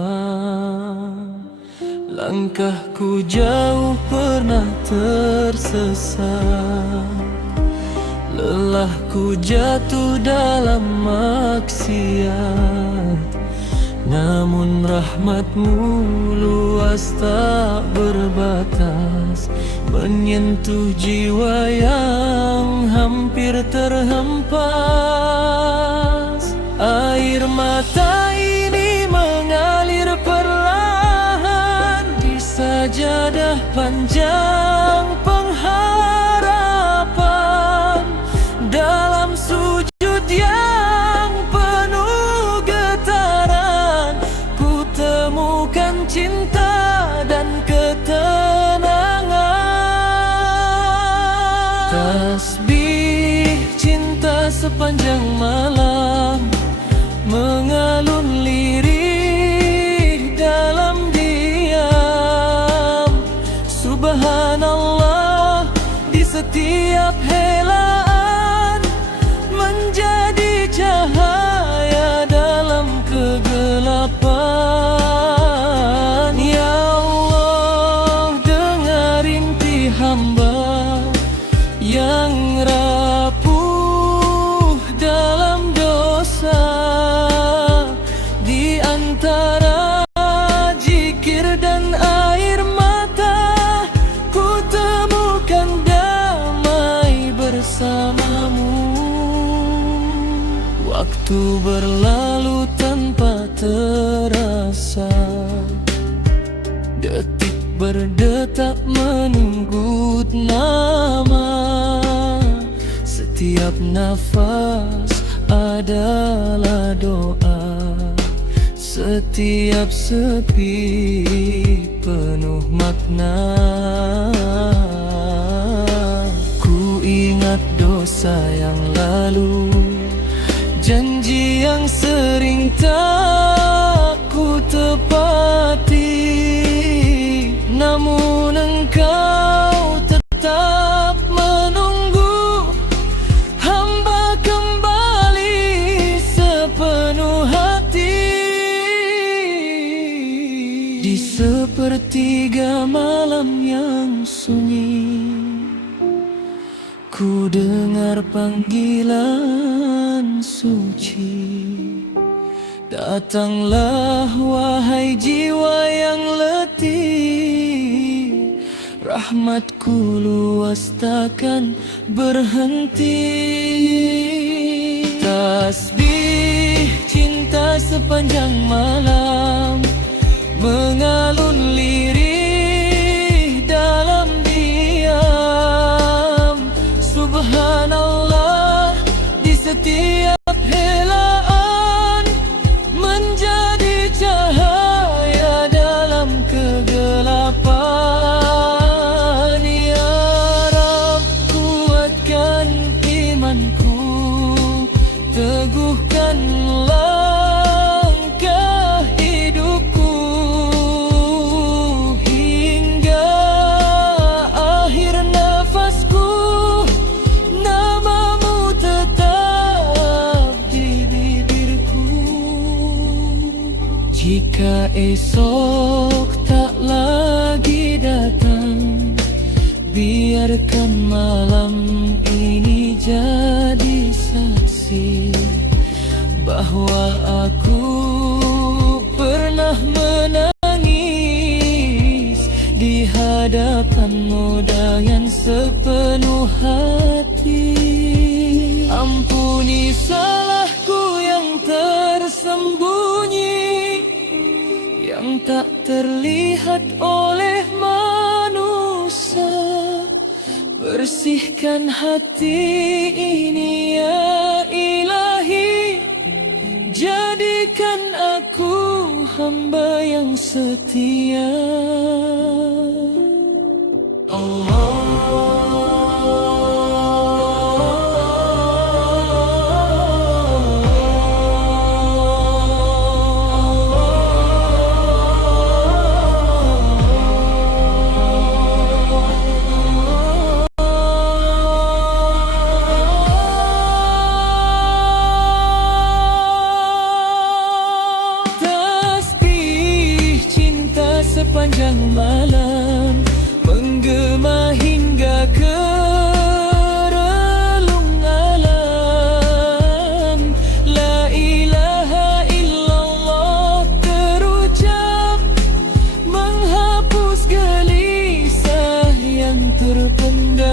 Langkahku jauh pernah tersesat, lelahku jatuh dalam maksiat. Namun rahmatmu luas tak berbatas, menyentuh jiwa yang hampir terhempas. Air mata ini mengalir perlahan di sajadah panjang pengharapan. Dalam sujud yang penuh getaran, ku temukan cinta dan ketenangan. Tasbih cinta sepanjang malam mengalun lirih dalam diam. Subhanallah, di setiap helaan menjadi cahaya dalam kegelapan. Ya Allah, dengar rintik hamba yang rapuh dalam dosa. Di antara zikir dan air mata, ku temukan damai bersamamu. Waktu berlalu tanpa terasa, detik berdetak menunggu nama. Setiap nafas adalah doa, setiap sepi penuh makna. Ku ingat dosa yang lalu, janji yang sering tak ku tepati. Namun engkau malam yang sunyi, ku dengar panggilan suci. Datanglah wahai jiwa yang letih, rahmatku luas takkan berhenti. Tasbih cinta sepanjang malam mengalun lirih dalam diam. Subhanallah di setiap helaan, menjadi cahaya dalam kegelapan. Ya Rab, kuatkan imanku, teguhkan langkah hidupku, hingga akhir nafasku namamu tetap di bibirku. Jika esok tak lagi datang, biarkan malam ini jadi saksi bahwa aku pernah menangis di hadapanmu dengan sepenuh hati. Ampuni salahku yang tersembunyi, yang tak terlihat oleh manusia. Bersihkan hati ini ya Ilahi, jadikan aku hamba yang setia. Sepanjang malam menggema hingga ke relung alam. La ilaha illallah terucap, menghapus gelisah yang terpendam.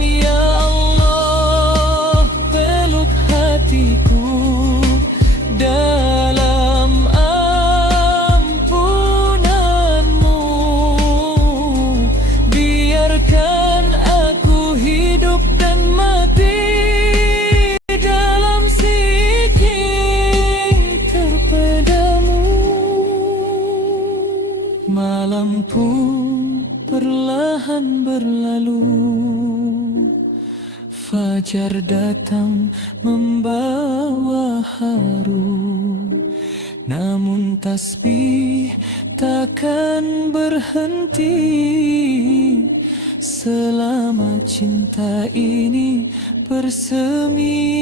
Ya Allah, peluk hatiku dalam aku hidup dan mati dalam siking terpadamu. Malam pun perlahan berlalu, fajar datang membawa haru. Namun tasbih takkan berhenti selama cinta ini bersemi.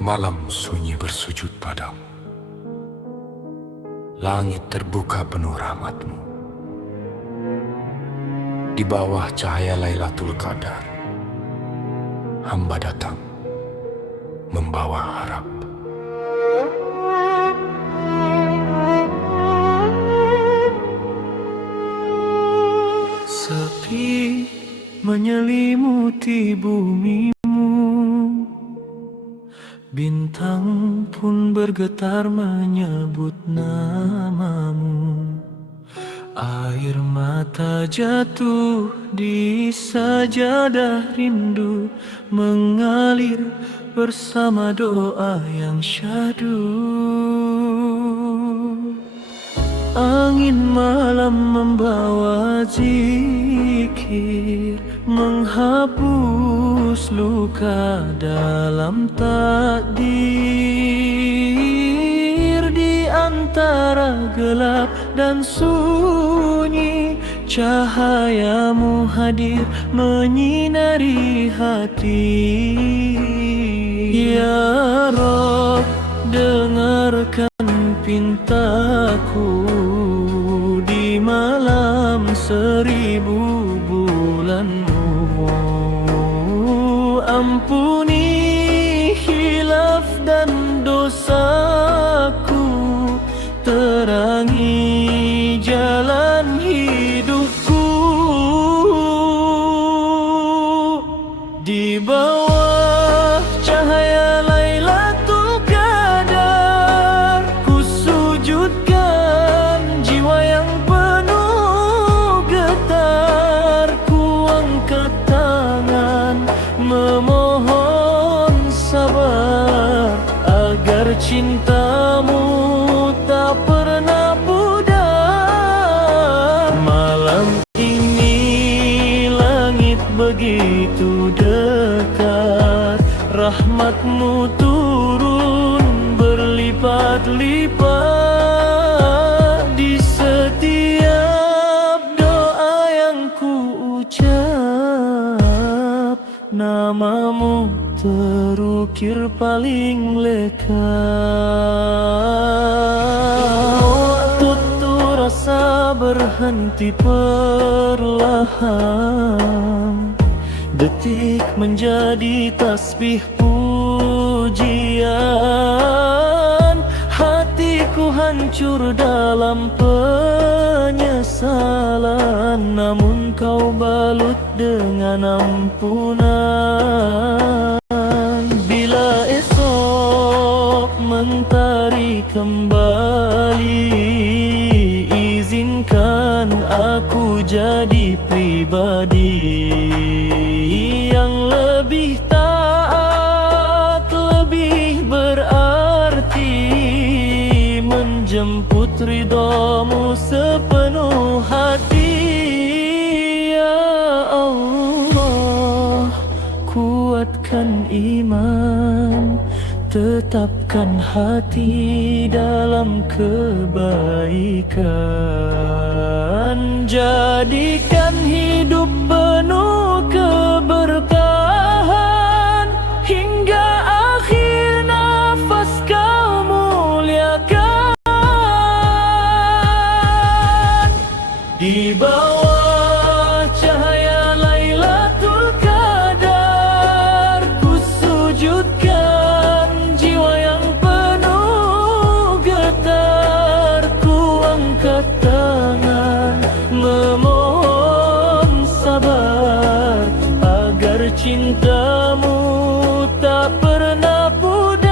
Malam sunyi bersujud padamu, langit terbuka penuh rahmatmu. Di bawah cahaya Lailatul Qadar, hamba datang membawa harap. Sepi menyelimuti bumimu, bintang pun bergetar menyebut namamu. Air mata jatuh di sajadah rindu mengalir bersama doa yang syahdu. Angin malam membawa zikir, menghapus luka dalam takdir. Di antara gelap dan sunyi, cahayamu hadir menyinari hati. Ya Rob, dengarkan pintaku di malam 1000 bulanmu. Ampuni khilaf dan dosaku, terangi jalan hidupku. Di bawah cahaya Lailatul Qadar, ku sujudkan jiwa yang penuh getar. Ku angkat tangan memohon sabar, agar cintamu tak pernah pudar. Malam ini langit begitu dekat, rahmatmu turun berlipat-lipat. Di setiap doa yang ku ucap, namamu terukir paling lekat. Tutur rasa berhenti perlahan, detik menjadi tasbih pujian. Hatiku hancur dalam penyesalan, namun kau balut dengan ampunan. Bila esok mentari kembali, izinkan aku jadi pribadi yang lebih taat, lebih berarti, menjemput ridhamu sepenuh hati. Ya Allah, kuatkan iman, tetapkan hati dalam kebaikan. Jadikan hidup penuh keberkahan, hingga akhir nafas kau muliakan. Di bawah cahaya Lailatul Qadar, ku sujudkan jiwa yang penuh getar. Ku angkat tangan memohon sabar, agar cintamu tak pernah pudar.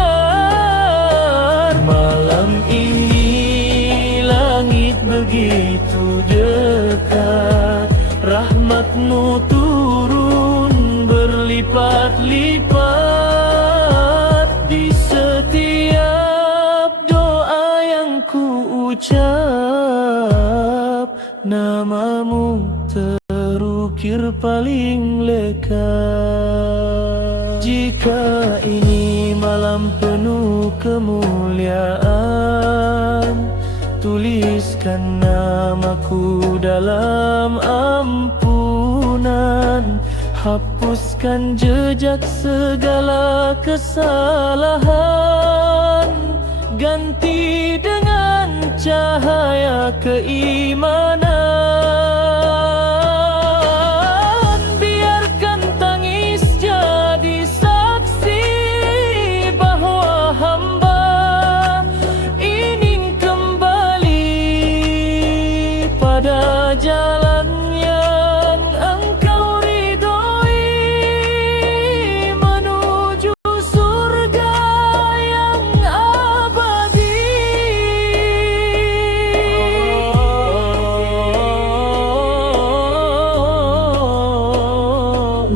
Malam ini langit begitu dekat, rahmatmu turun berlipat-lipat. Di setiap doa yang ku ucap, namamu terukir paling lekat. Jika ini malam penuh kemuliaan, tuliskan namaku dalam ampunan. Hapuskan jejak segala kesalahan, ganti dengan cahaya keimanan. Biarkan tangis jadi saksi bahwa hamba ingin kembali pada jalan yang engkau ridhoi, menuju surga yang abadi.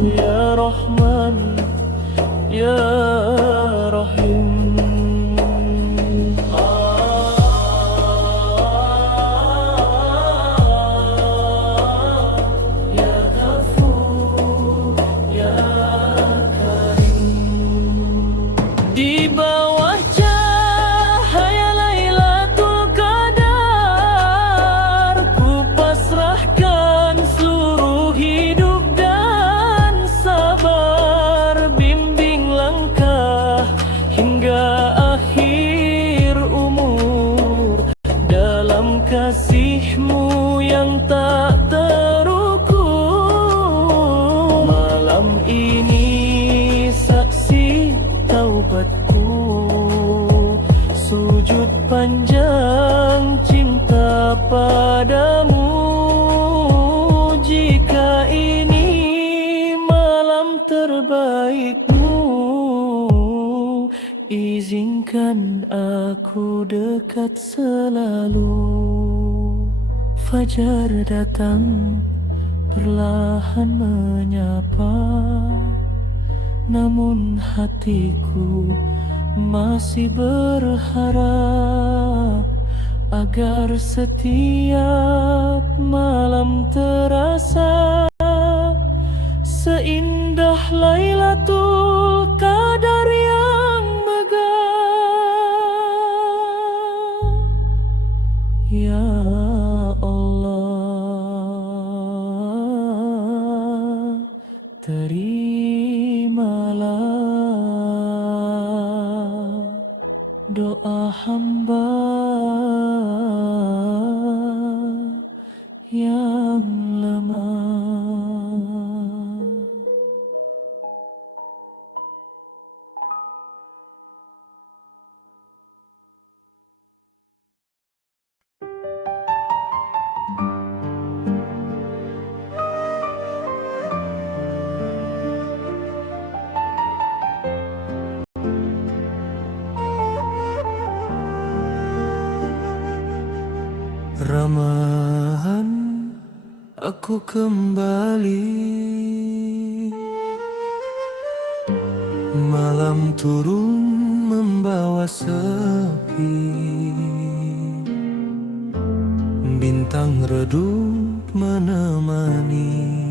Ya Rahman, Ya Rahim. Ya Ghafur, Ya Karim. Di bawah cahaya Lailatul Qadar, ku pasrahkan seluruh hidup dan sabar. Bimbing langkah hingga akhir umur, dalam kasih-Mu yang tak terukur. Malam ini saksi taubatku, sujud panjang cinta padamu. Jika ini malam terbaikmu, izinkan aku dekat selalu. Fajar datang perlahan menyapa, namun hatiku masih berharap agar setiap malam terasa seindah Lailatul Qadar yang megah. Ya Allah, terimalah doa hamba yang lemah. Ramahan aku kembali, malam turun membawa sepi, bintang redup menemani.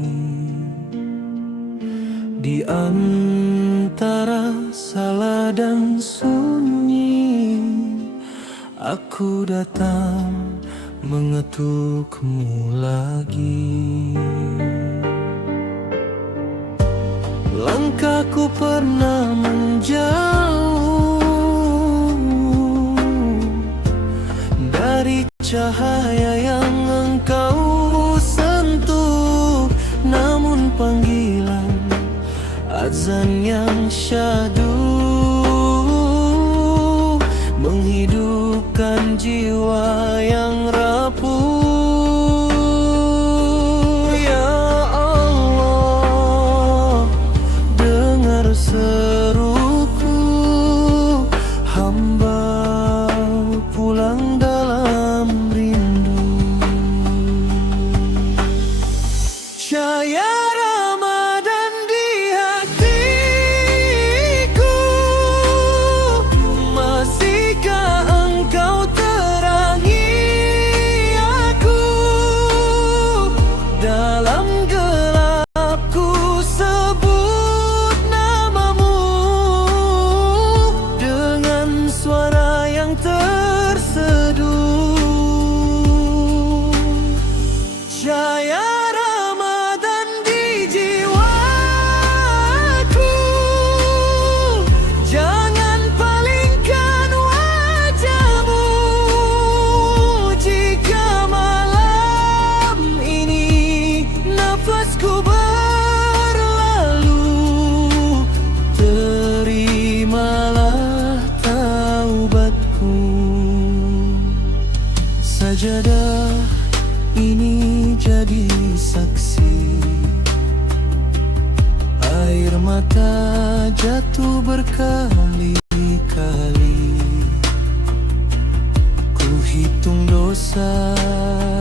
Di antara salah dan sunyi, aku datang mengetukmu lagi. Langkahku pernah menjauh dari cahaya yang engkau sentuh, namun panggilan azan yang syahdu menghidupkan jiwa yang rapuh. Ya Allah, dengar seruku, hamba pulang dalam rindu. Cahaya Ramadan di hatiku, masihkah engkau terangi aku? Dalam gelapku sebut namamu dengan suara yang terseduh. Cahaya Ramadan di jiwaku, jangan palingkan wajahmu. Jika malam ini nafasku berlalu, terimalah taubatku. Sajadah ini jadi saksi, air mata jatuh berkali-kali. Ku hitung dosa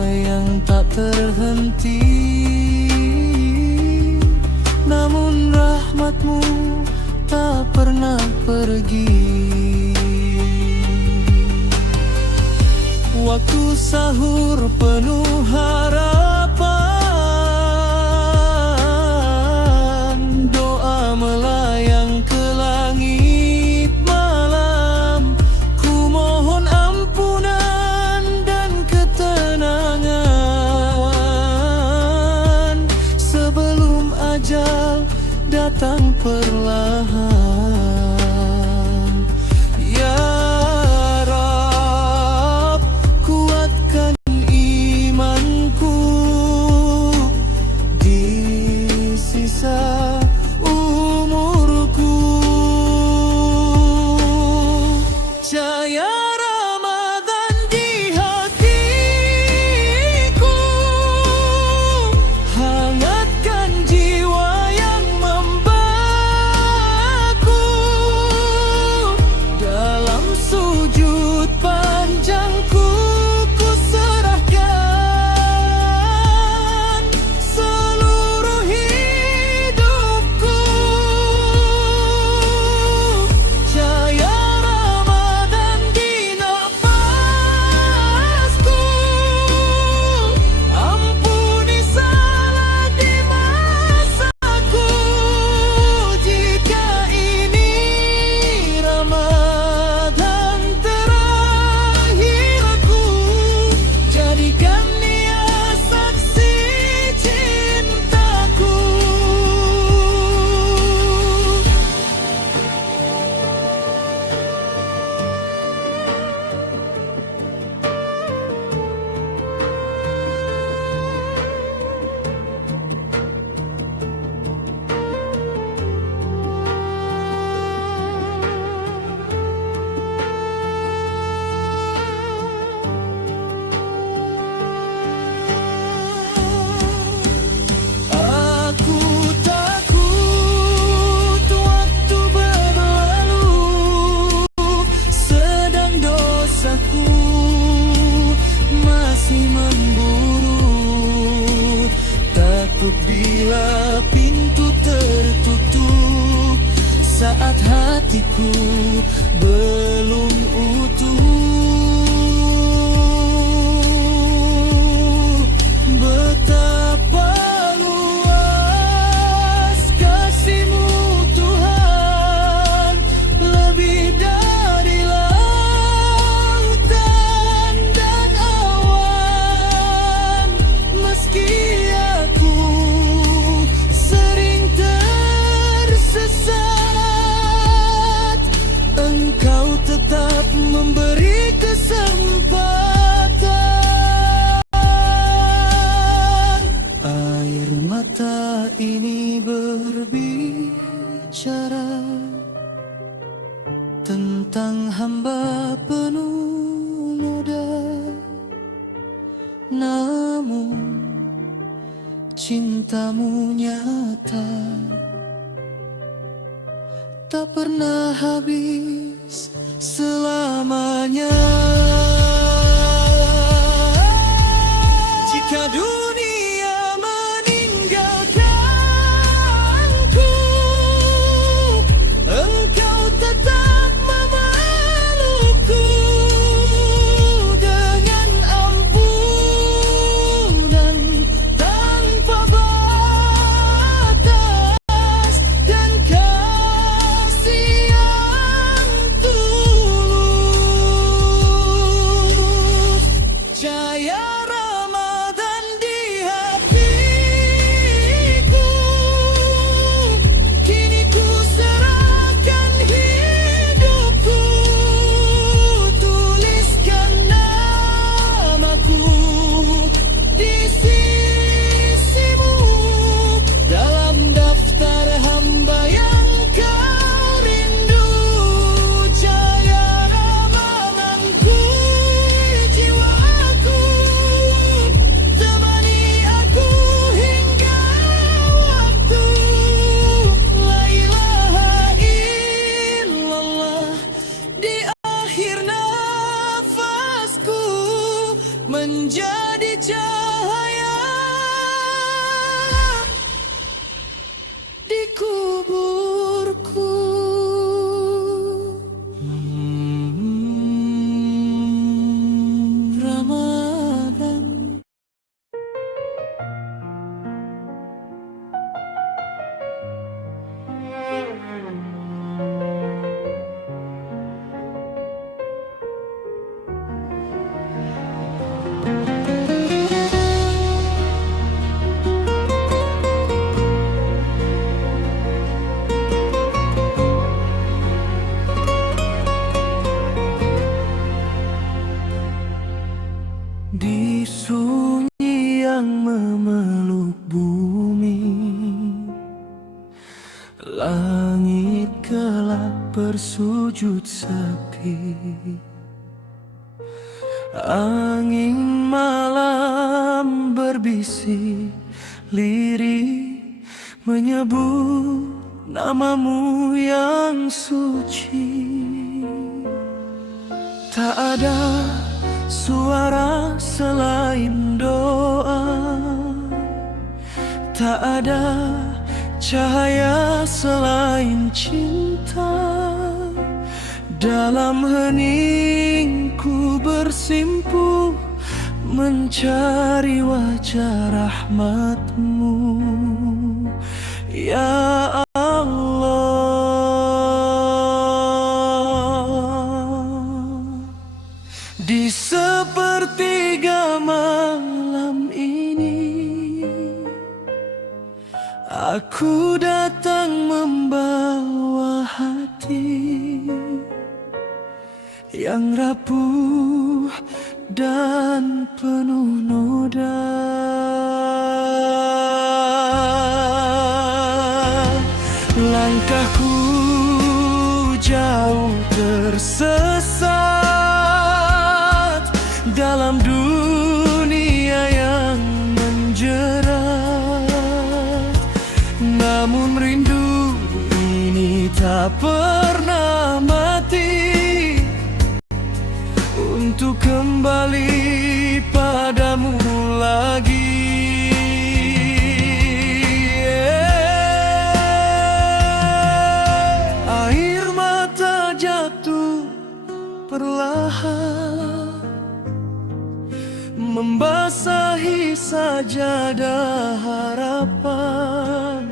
yang tak terhenti, namun lagi. Waktu sahur penuh harapan, doa melayang ke langit malam. Ku mohon ampunan dan ketenangan sebelum ajal datang perlahan. Ya Rab, kuatkan imanku di sisa umurku. Cahaya Ramadan di hatiku, hangatkan jiwa yang membaku. Dalam sujud panjangku, ku serahkan seluruh hidupku. Cahaya Ramadan di nafasku, ampuni salah di masaku. Jika ini Ramadan terakhirku, jadikan dia saksi cintaku. Aku takut waktu berlalu, sedang dosaku masih memburu. Takut bila pintu tertutup saat hatiku belum utuh. Betapa luas kasih-Mu Tuhan, lebih dari lautan dan awan. Meski aku sering tersesat, Engkau tetap memberi kesempatan. Air mata ini berbicara tentang hamba penuh noda, namun cintamu nyata, tak pernah habis selamanya. Jika dunia meninggalkanku, Engkau tetap memelukku dengan ampunan tanpa batas dan kasih yang tulus. Cahaya Ramadan di Langit gelap bersujud sepi, angin malam berbisik lirih menyebut namamu yang suci. Tak ada suara selain doa, tak ada cahaya selain cinta. Dalam heningku bersimpuh mencari wajah rahmatmu, ya Allah. Di sepertiga malam ini aku datang membawa hati yang rapuh dan penuh noda. Langkahku jauh tersesat dalam dunia yang menjerat, namun rindu ini tak pernah mati untuk kembali padamu lagi. Air mata jatuh perlahan membasahi sajadah harapan.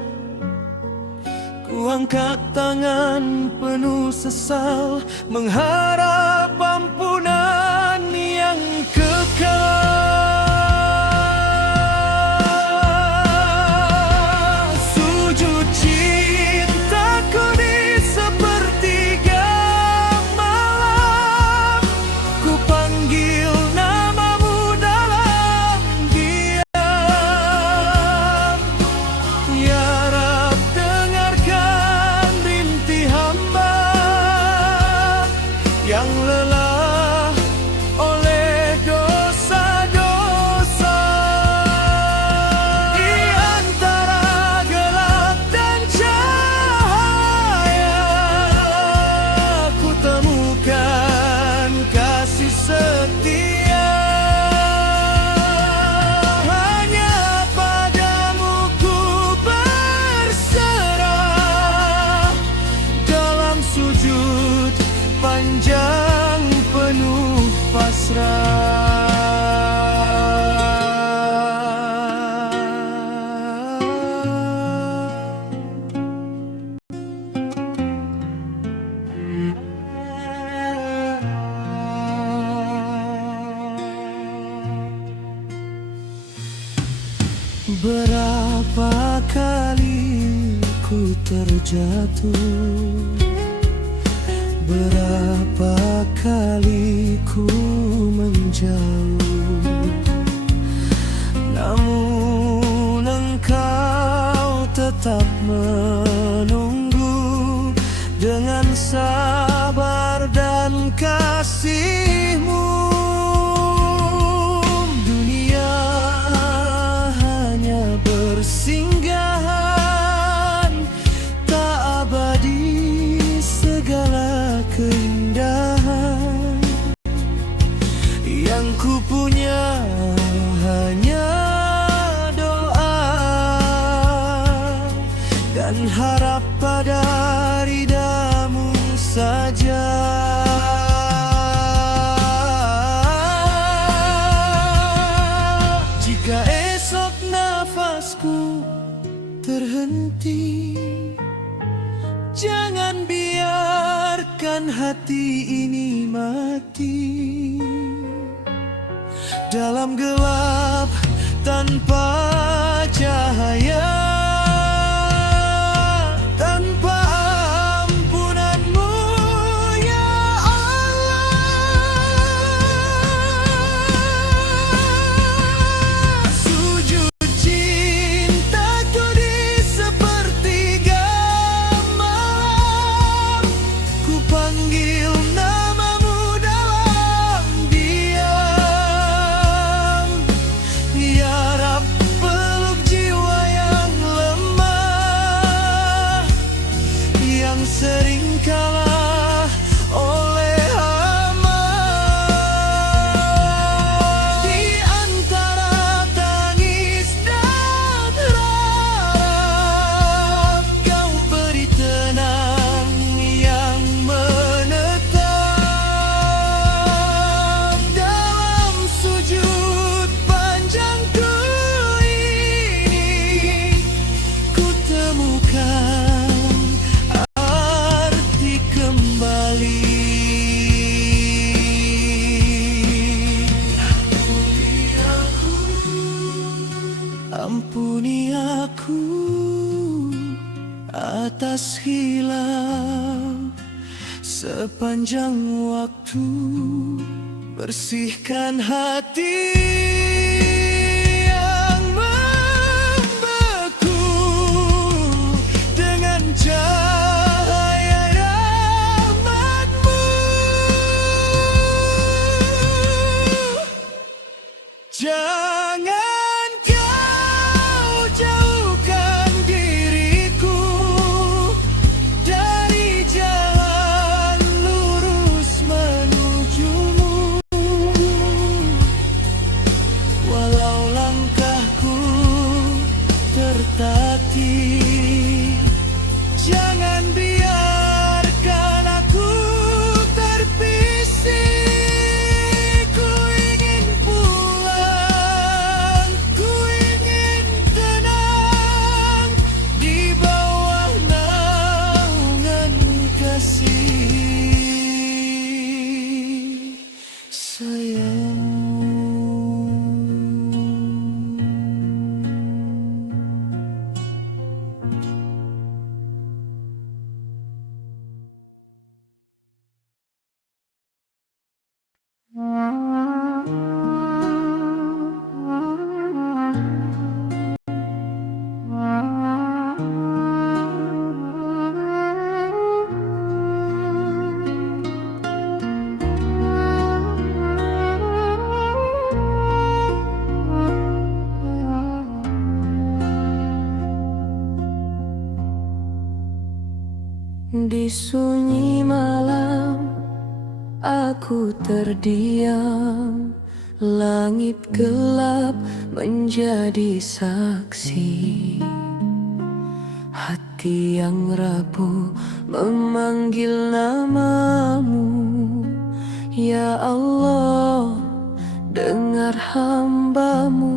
Ku angkat tangan penuh sesal mengharap ampunan yang kekal. Sujud cintaku di sepertiga malam, ku panggil namamu dalam diam. Ya Rab, dengarkan rintih hamba yang lelah oleh dosa-dosa. Di antara gelap dan cahaya ku temukan kasih setia. Hanya padamu ku berserah dalam sujud panjang penuh pasrah. Berapa kali ku terjatuh, berapa kali ku menjauh, namun engkau tetap menunggu dengan sabar dan kasih-Mu. Dunia hanya bersinggahan, tak abadi segala keindahan. Yang ku punya hanya doa dan harap pada ridha-Mu saja. Jika esok nafasku terhenti, jangan biarkan hati ini mati dalam gelap tanpa cahaya. Tanpa ampunan-Mu, ya Allah. Sujud cintaku di sepertiga kalah oleh hama. Di antara tangis dan harap, kau beri tenang yang menetap. Dalam sujud panjangku ini, ku temukan arti kembali. Ampuni aku atas hilaf sepanjang waktu. Bersihkan hati yang membeku dengan cahaya rahmat-Mu. Jangan kau jauhkan diriku dari jalan lurus menuju-Mu. Walau langkahku tertatih, jangan biarkan aku terpisih. Ku ingin pulang, ku ingin tenang di bawah naungan kasih sayang. Di sunyi malam aku terdiam, langit gelap menjadi saksi. Hati yang rapuh memanggil nama-Mu. Ya Allah, dengar hamba-Mu.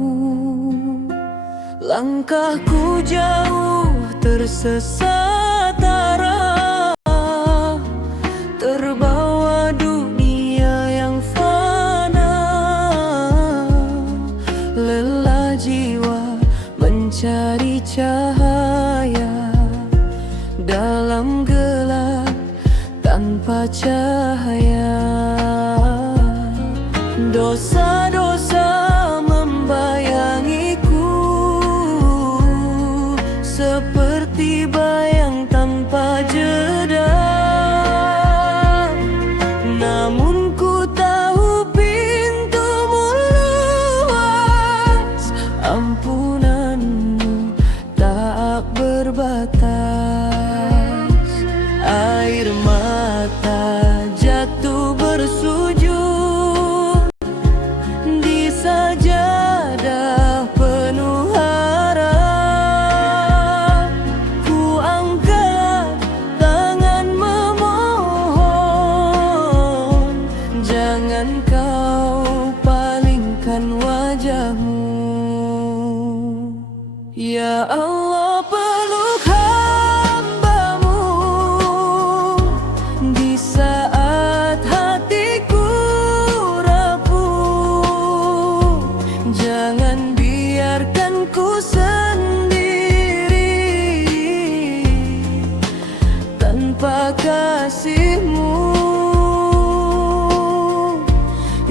Langkahku jauh tersesat arah, terbawa dunia yang fana. Lelah jiwa mencari cahaya dalam gelap tanpa cahaya. Dosa-dosa membayangiku seperti bayang tanpa jeda. Namun ku tahu pintu-Mu luas, ampunan-Mu tak berbatas. Air mata jatuh bersujud di sajadah penuh harap. Ku angkat tangan memohon, jangan kau palingkan wajah-Mu. Ya Allah, peluk hamba-Mu di saat hatiku rapuh. Jangan biarkan ku sendiri tanpa kasih-Mu.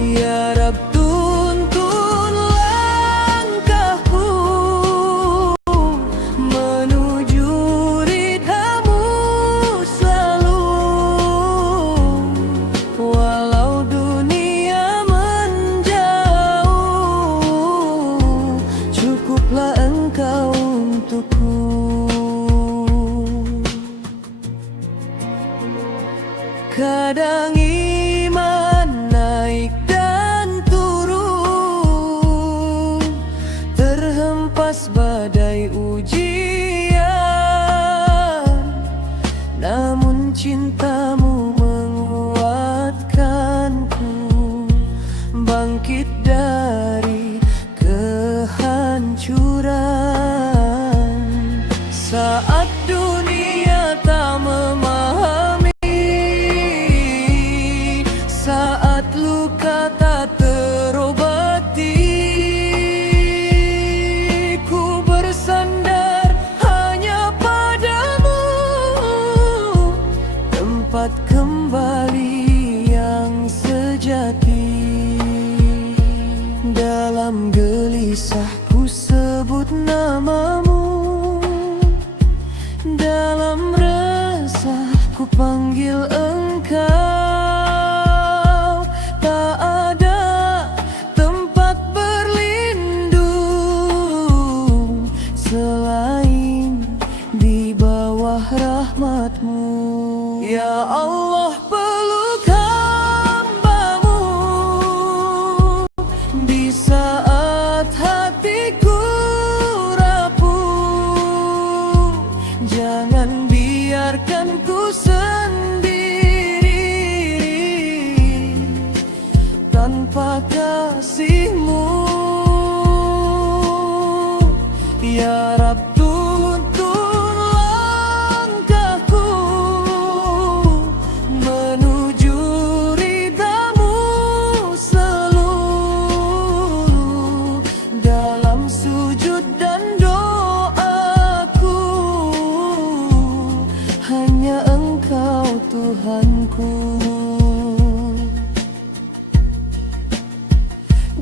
Ya Rab, tuntun langkahku menuju ridha-Mu selalu. Walau dunia menjauh, cukuplah Engkau untukku. Kadang iman naik dan turun, terhempas badai ujian, namun cintamu menguatkanku, bangkit dari kehancuran. Saat dunia tak memahami, saat luka tak terobati, ku bersandar hanya padamu, tempat kembali yang sejati. Dalam gelisah ku sebut namamu, dalam resah ku panggil engkau. Tak ada tempat berlindung selain di bawah rahmatmu. Ya Allah, peluk hamba-Mu di saat hatiku rapuh. Jangan biarkan ku sendiri tanpa kasih-Mu. Ya Rab, tuntun langkahku menuju ridha-Mu seluruh. Dalam sujud dan doaku, hanya Engkau Tuhanku.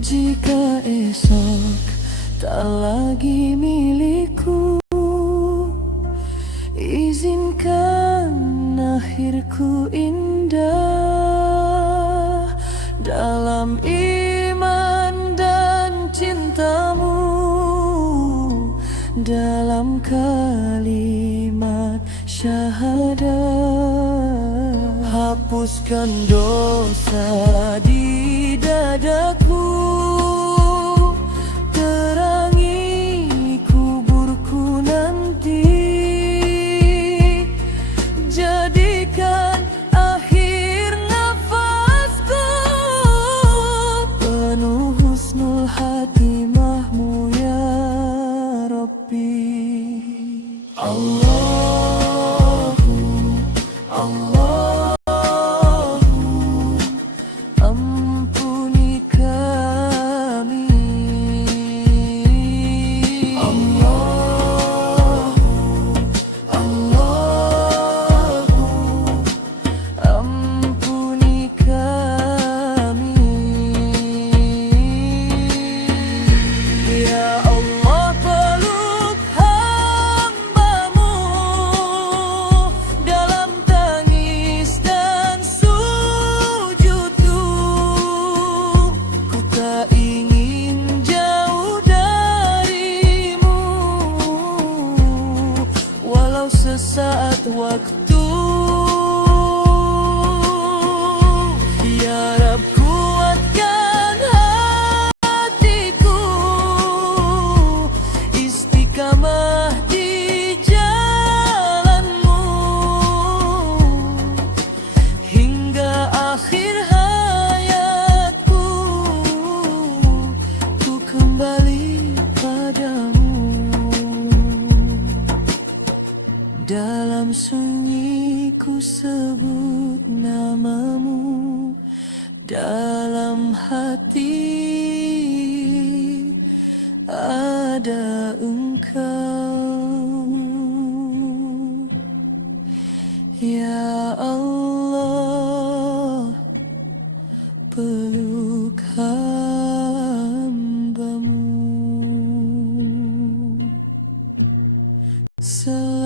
Jika esok tak lagi milikku, izinkan akhirku indah dalam iman dan cinta-Mu, dalam kalimat syahadat. Hapuskan dosa di dadaku, terangi kuburku nanti, jadikan akhir nafasku penuh husnul hatimah-Mu ya Rabbi. Allahu, Allahu, ampuni kami. Allahu, Allahu, ampuni kami. Ya Allah, peluk hamba-Mu dalam tangis dan sujudku. Ku tak ingin jauh dari-Mu, walau sesaat waktu. Ya Rab, kuatkan hatiku istiqamah di jalan-Mu hingga akhir hayatku. Ku kembali padamu, dalam sunyi ku sebut namamu, dalam hati ada Engkau. Ya Allah, peluk hamba-Mu selamanya.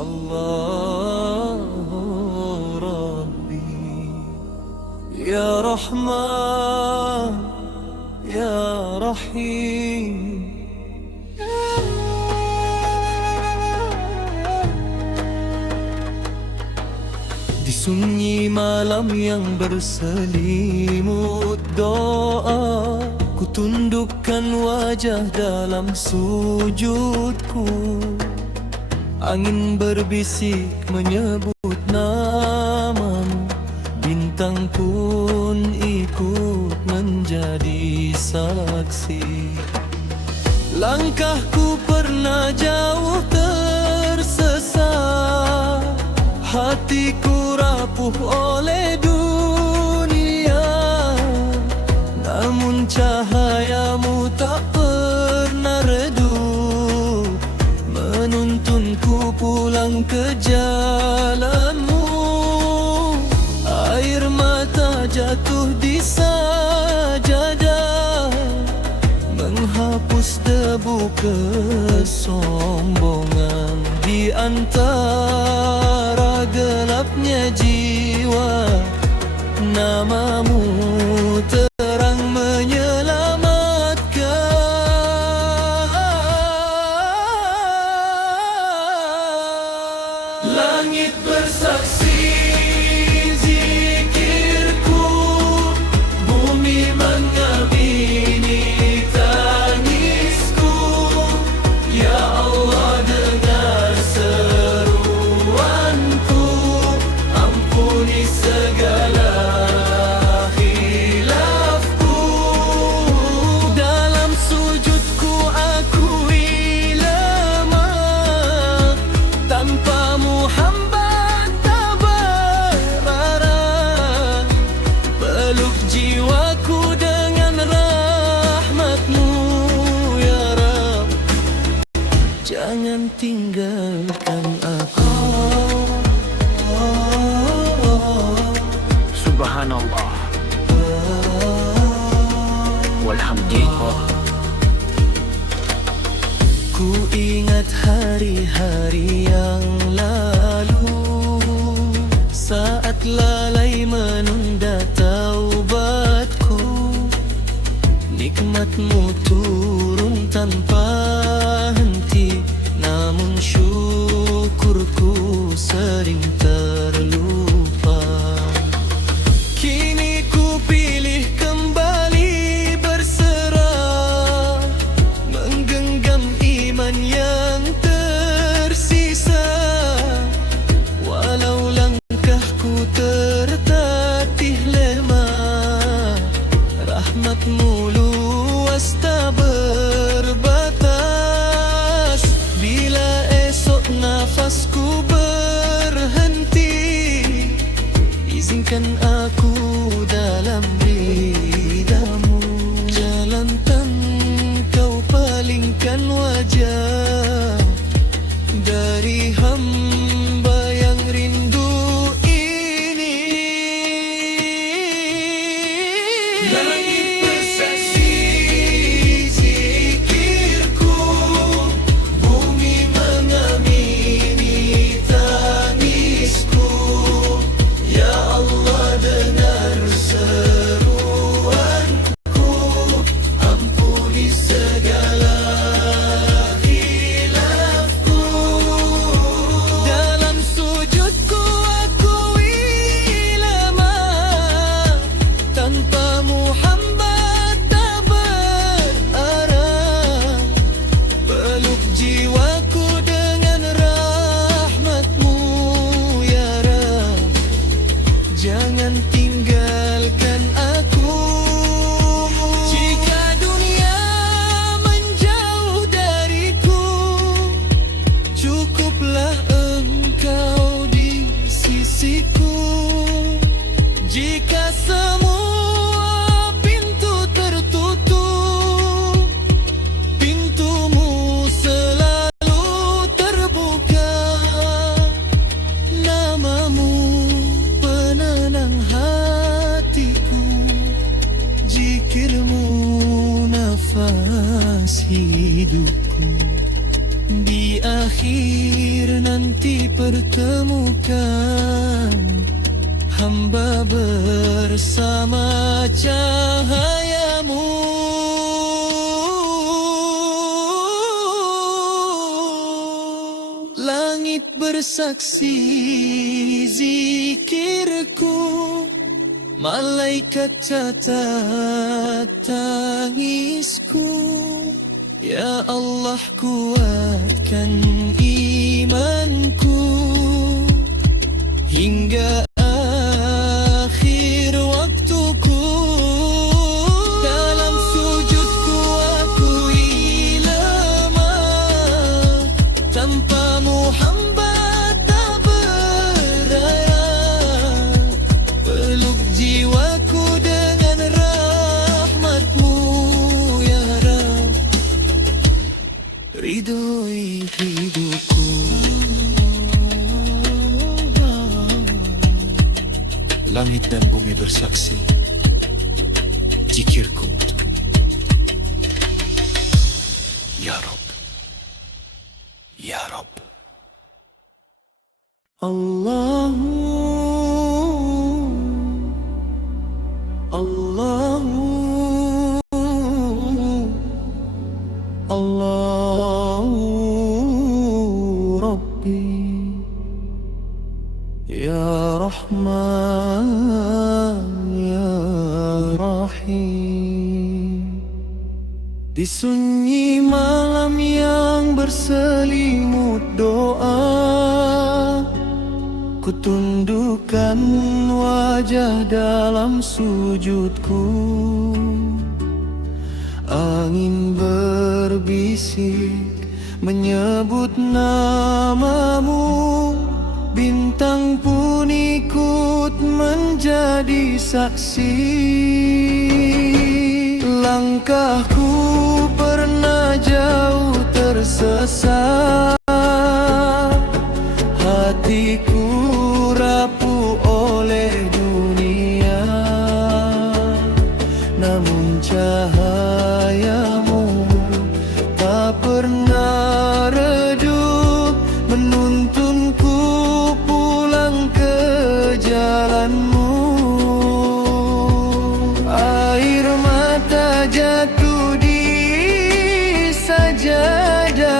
Allah Rahman, Ya Rahim. Di sunyi malam yang berselimut doa, ku tundukkan wajah dalam sujudku. Angin berbisik menyebut namamu, bintang pun ikut menjadi saksi. Langkahku pernah jauh tersesat, hatiku rapuh oleh dunia, namun cahayamu tak pernah redup, menuntunku pulang ke jalanmu. Air mata jatuh di sajadah, menghapus debu kesombongan. Di antara gelapnya jiwa, namamu terang menyelamatkan. Langit bersaksi zikirku, bumi mengamini tangisku. Ya Allah, dengar seruanku, ampuni segala khilafku. Dalam sujudku akui lemah, tanpamu hamba tak berarah. Peluk jiwaku dengan rahmatmu, ya Rab, jangan tinggalkan aku. Subhanallah, walhamdulillah. Ku ingat hari-hari yang lalu, saat lalai menunda taubatku. Nikmatmu turun tanpa henti, namun syukurku sering terlupa. Kini ku pilih kembali berserah, menggenggam iman yang tersisa. Walau langkahku tertatih lemah, rahmatmu luas tak berbatas. Bila esok nafasku berhenti, izinkan aku dalam ridamu. Jalankan kau palingkan wajah dari hamba yang rindu ini. Langit bersaksi zikirku, bumi mengamini tangisku. Ya Allah, dengar seruanku, ampuni segala khilafku. Dalam sujudku akui lemah, tanpamu hamba tak berarah. Peluk jiwaku dengan rahmatmu, ya Rab, jangan tinggalkan aku. Jika dunia menjauh dariku, cukuplah engkau di sisiku. Jika semua pintu tertutup, pintumu selalu terbuka. Namamu penenang hatiku, zikirmu nafas hidupku. Di akhir nanti pertemukan hamba bersama cahayamu. Langit bersaksi zikirku, malaikat catat tangisku. Ya Allah, kuatkan imanku hingga akhir waktuku. Dalam sujudku akui lemah, tanpamu hamba tak berdaya. Peluk jiwaku dengan rahmatmu ya Rabb, ridhoi hidupku. Langit dan bumi bersaksi zikirku untukmu. Ya Rabb, Ya Rabb. Allahu Allahu Allahu Rabbi Ya Rahman Ya Rahim. Di sunyi malam yang berselimut doa, ku tundukkan wajah dalam sujudku. Angin berbisik menyebut namamu, bintang pun ikut menjadi saksi. Langkahku pernah jauh tersesat, hatiku rapuh oleh dunia. Namun cahayamu tak pernah redup, menuntunku pulang ke jalanmu. Air mata jatuh di sajadah,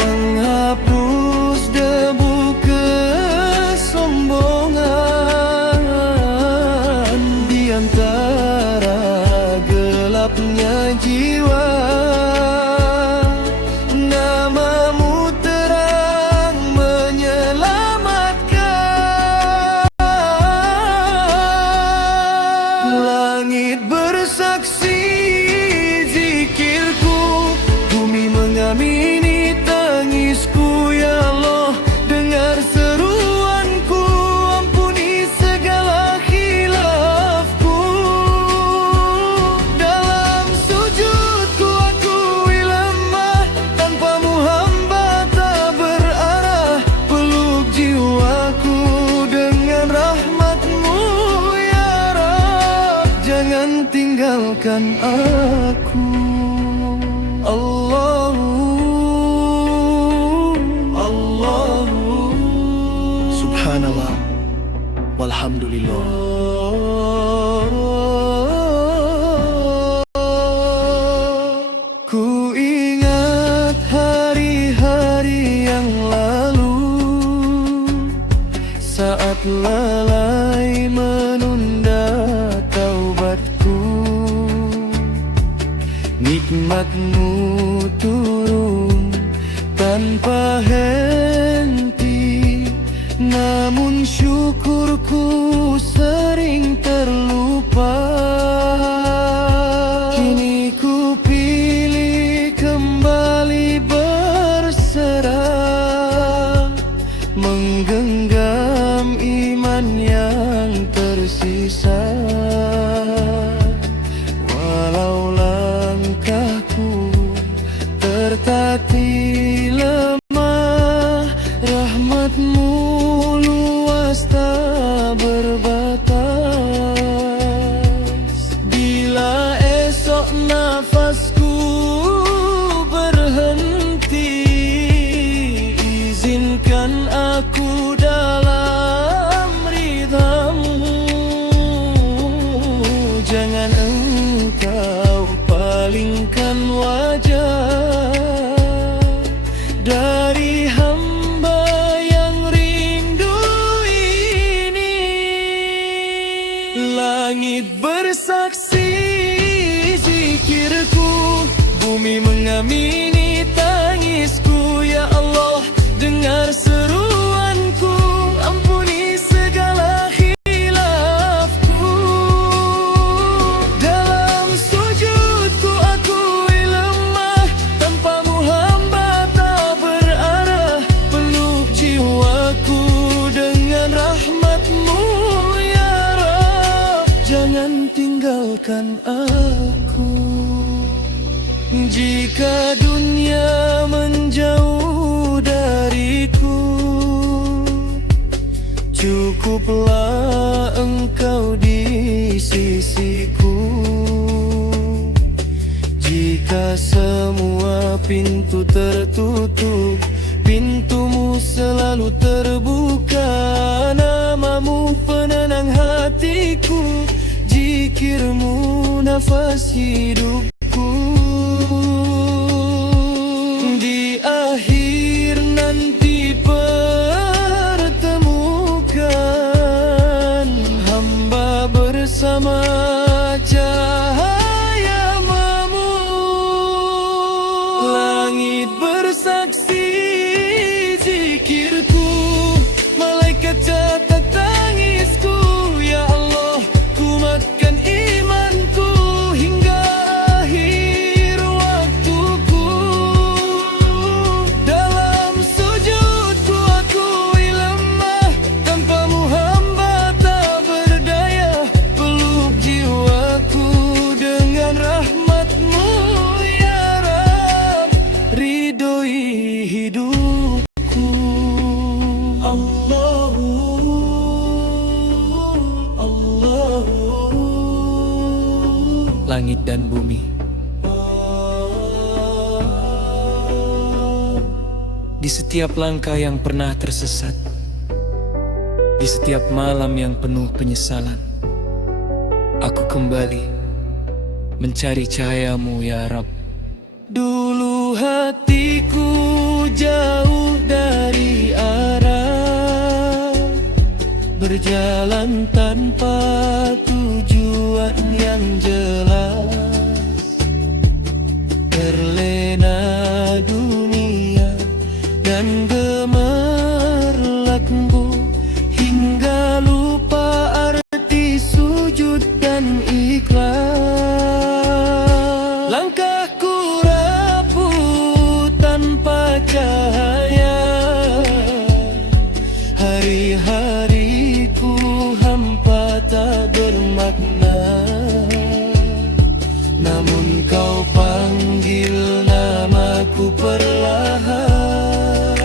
menghapus debu kesombongan. Di antara gelapnya jiwa, namamu terang menyelamatkan. Langit bersaksi zikirku, bumi mengamini tangisku. Ya Allah, dengar seruanku, ampuni segala khilafku. Dalam sujudku akui lemah, tanpamu hamba tak berarah. Peluk jiwaku dengan rahmatmu ya Rabb, jangan tinggalkan aku. Allahu Allahu Subhanallah walhamdulillah. Ku ingat hari-hari yang lalu, saat lalai menunda taubatku. Nikmatmu turun tanpa henti, namun syukurku sering terlupa. Kini ku pilih kembali berserah, menggenggam iman yang tersisa. Walau langkahku tertatih lemah, rahmatmu luas tak berbatas. bumi mengamini tangisku. Ya Allah, dengar seruanku, ampuni segala khilafku. Dalam sujudku akui lemah, tanpamu hamba tak berarah. Peluk jiwaku dengan rahmatmu ya Rab, jangan tinggalkan aku. Jika dunia menjauh dariku, cukuplah engkau di sisiku. Jika semua pintu tertutup, pintumu selalu terbuka. Namamu penenang hatiku, zikirmu nafas hidupku. Di akhir nanti pertemukan hamba bersama cahayamu. Langit bersaksi zikirku, malaikat catat tangisku. Ya Allah, kuatkan imanku hingga akhir waktuku. Dalam sujudku akui lemah, tanpamu hamba tak berdaya. Peluk jiwaku dengan rahmatmu ya Rab, ridhoi hidupku. Langit dan bumi, di setiap langkah yang pernah tersesat, di setiap malam yang penuh penyesalan, aku kembali mencari cahayamu ya Rab. Dulu hatiku jauh dari arah, berjalan tanpa tujuan yang jelas. Terlena dunia dan gemerlapku, hingga lupa arti sujud dan ikhlas. Langkahku rapuh tanpa cahaya, hari-hariku hampa tak bermakna. Namun kau panggil namaku perlahan,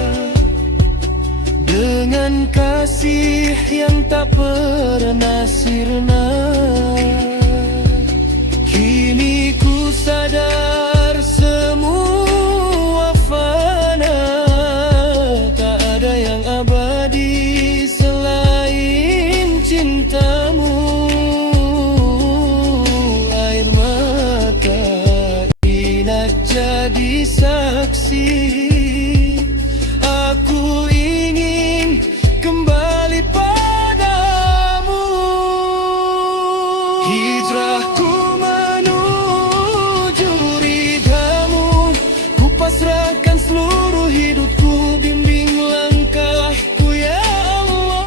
dengan kasih yang tak pernah sirna. Kini ku sadar semua fana, tak ada yang abadi selain cintamu. Air mata inat jadi saksi, aku ingin kembali padamu. Hijrahku menuju ridhamu, ku pasrahkan seluruh hidupku. Bimbing langkahku ya Allah.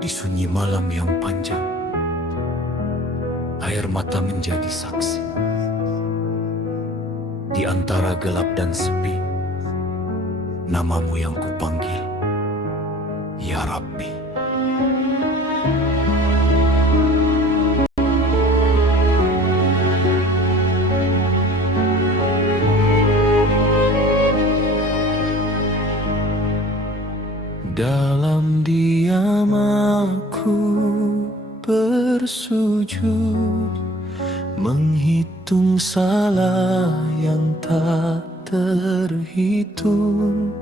Di sunyi malam yang panjang, air mata menjadi saksi. Di antara gelap dan sepi, namamu yang kupanggil, Ya Rabbi. Dalam diam aku bersujud, menghitung salah yang tak terhitung,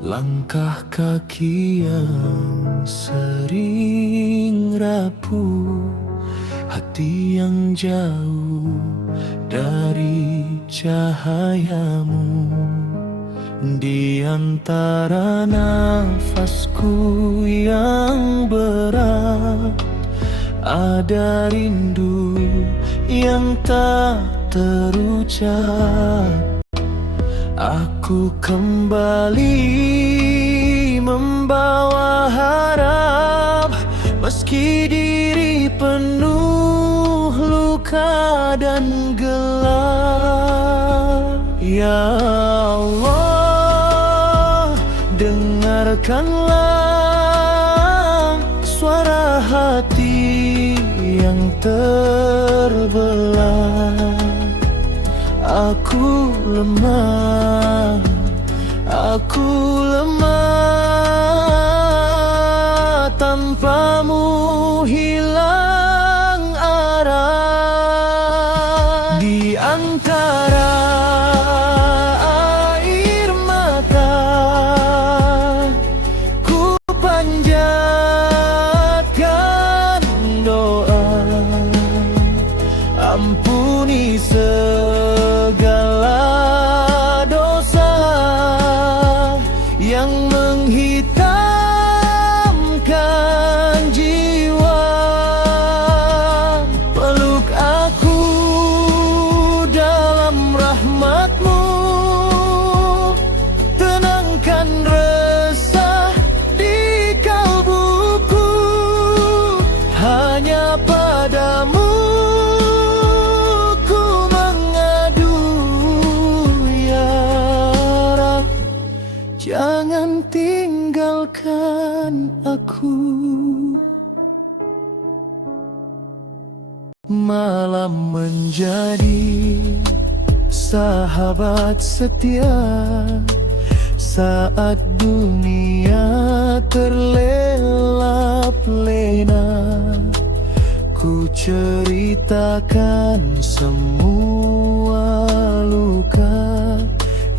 langkah kaki yang sering rapuh, hati yang jauh dari cahayamu. Di antara nafasku yang berat, ada rindu yang tak terucap. Aku kembali membawa harap, meski diri penuh luka dan gelap. Ya Allah, dengarkanlah suara hati yang terbelah. Aku lemah, aku lemah, tanpamu hilang arah. Di antara air mata, ku panjatkan doa, ampuni segala dosa yang menghitamkan jiwa. Peluk aku dalam rahmat-Mu, tenangkan resah di kalbuku. Hanya padamu jangan tinggalkan aku. Malam menjadi sahabat setia saat dunia terlelap lena. Ku ceritakan semua luka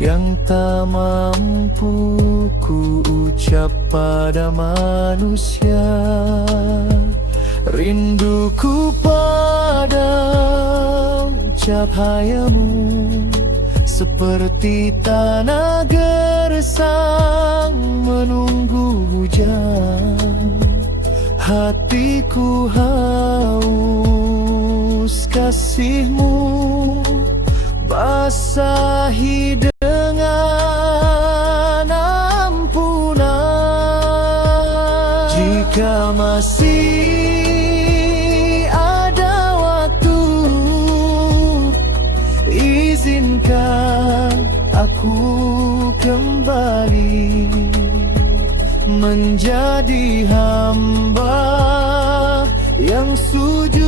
yang tak mampu ku ucap pada manusia. Rinduku pada ucap hayamu, seperti tanah gersang menunggu hujan. Hatiku haus kasih-Mu, basahi dengan ampunan. Jika masih ada waktu, izinkan aku kembali menjadi hamba yang sujud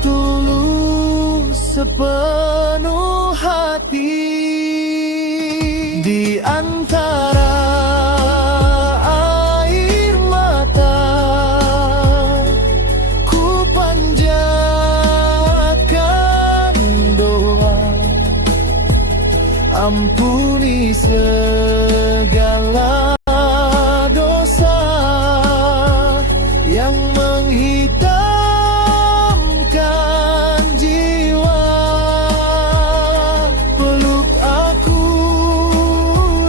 tulus sepenuh hati. Di antara air mata, ku panjatkan doa, ampuni segala dosa yang menghitamkan jiwa. Peluk aku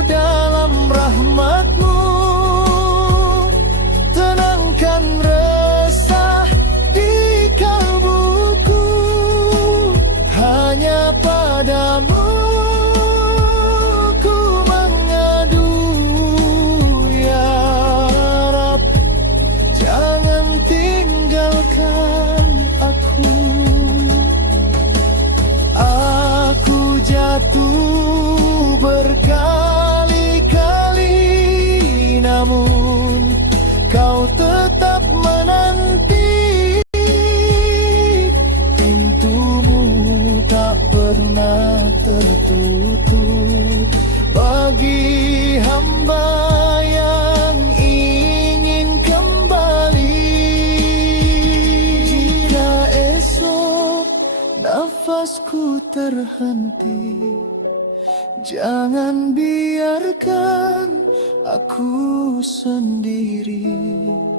dalam rahmat-Mu, tenangkan resah di kalbuku. Hanya padamu jatuh berkali-kali, namun kau tetap menanti. Pintu-Mu tak pernah tertutup bagi hamba yang ingin kembali. Jika esok nafasku terhenti, jangan biarkan aku sendiri.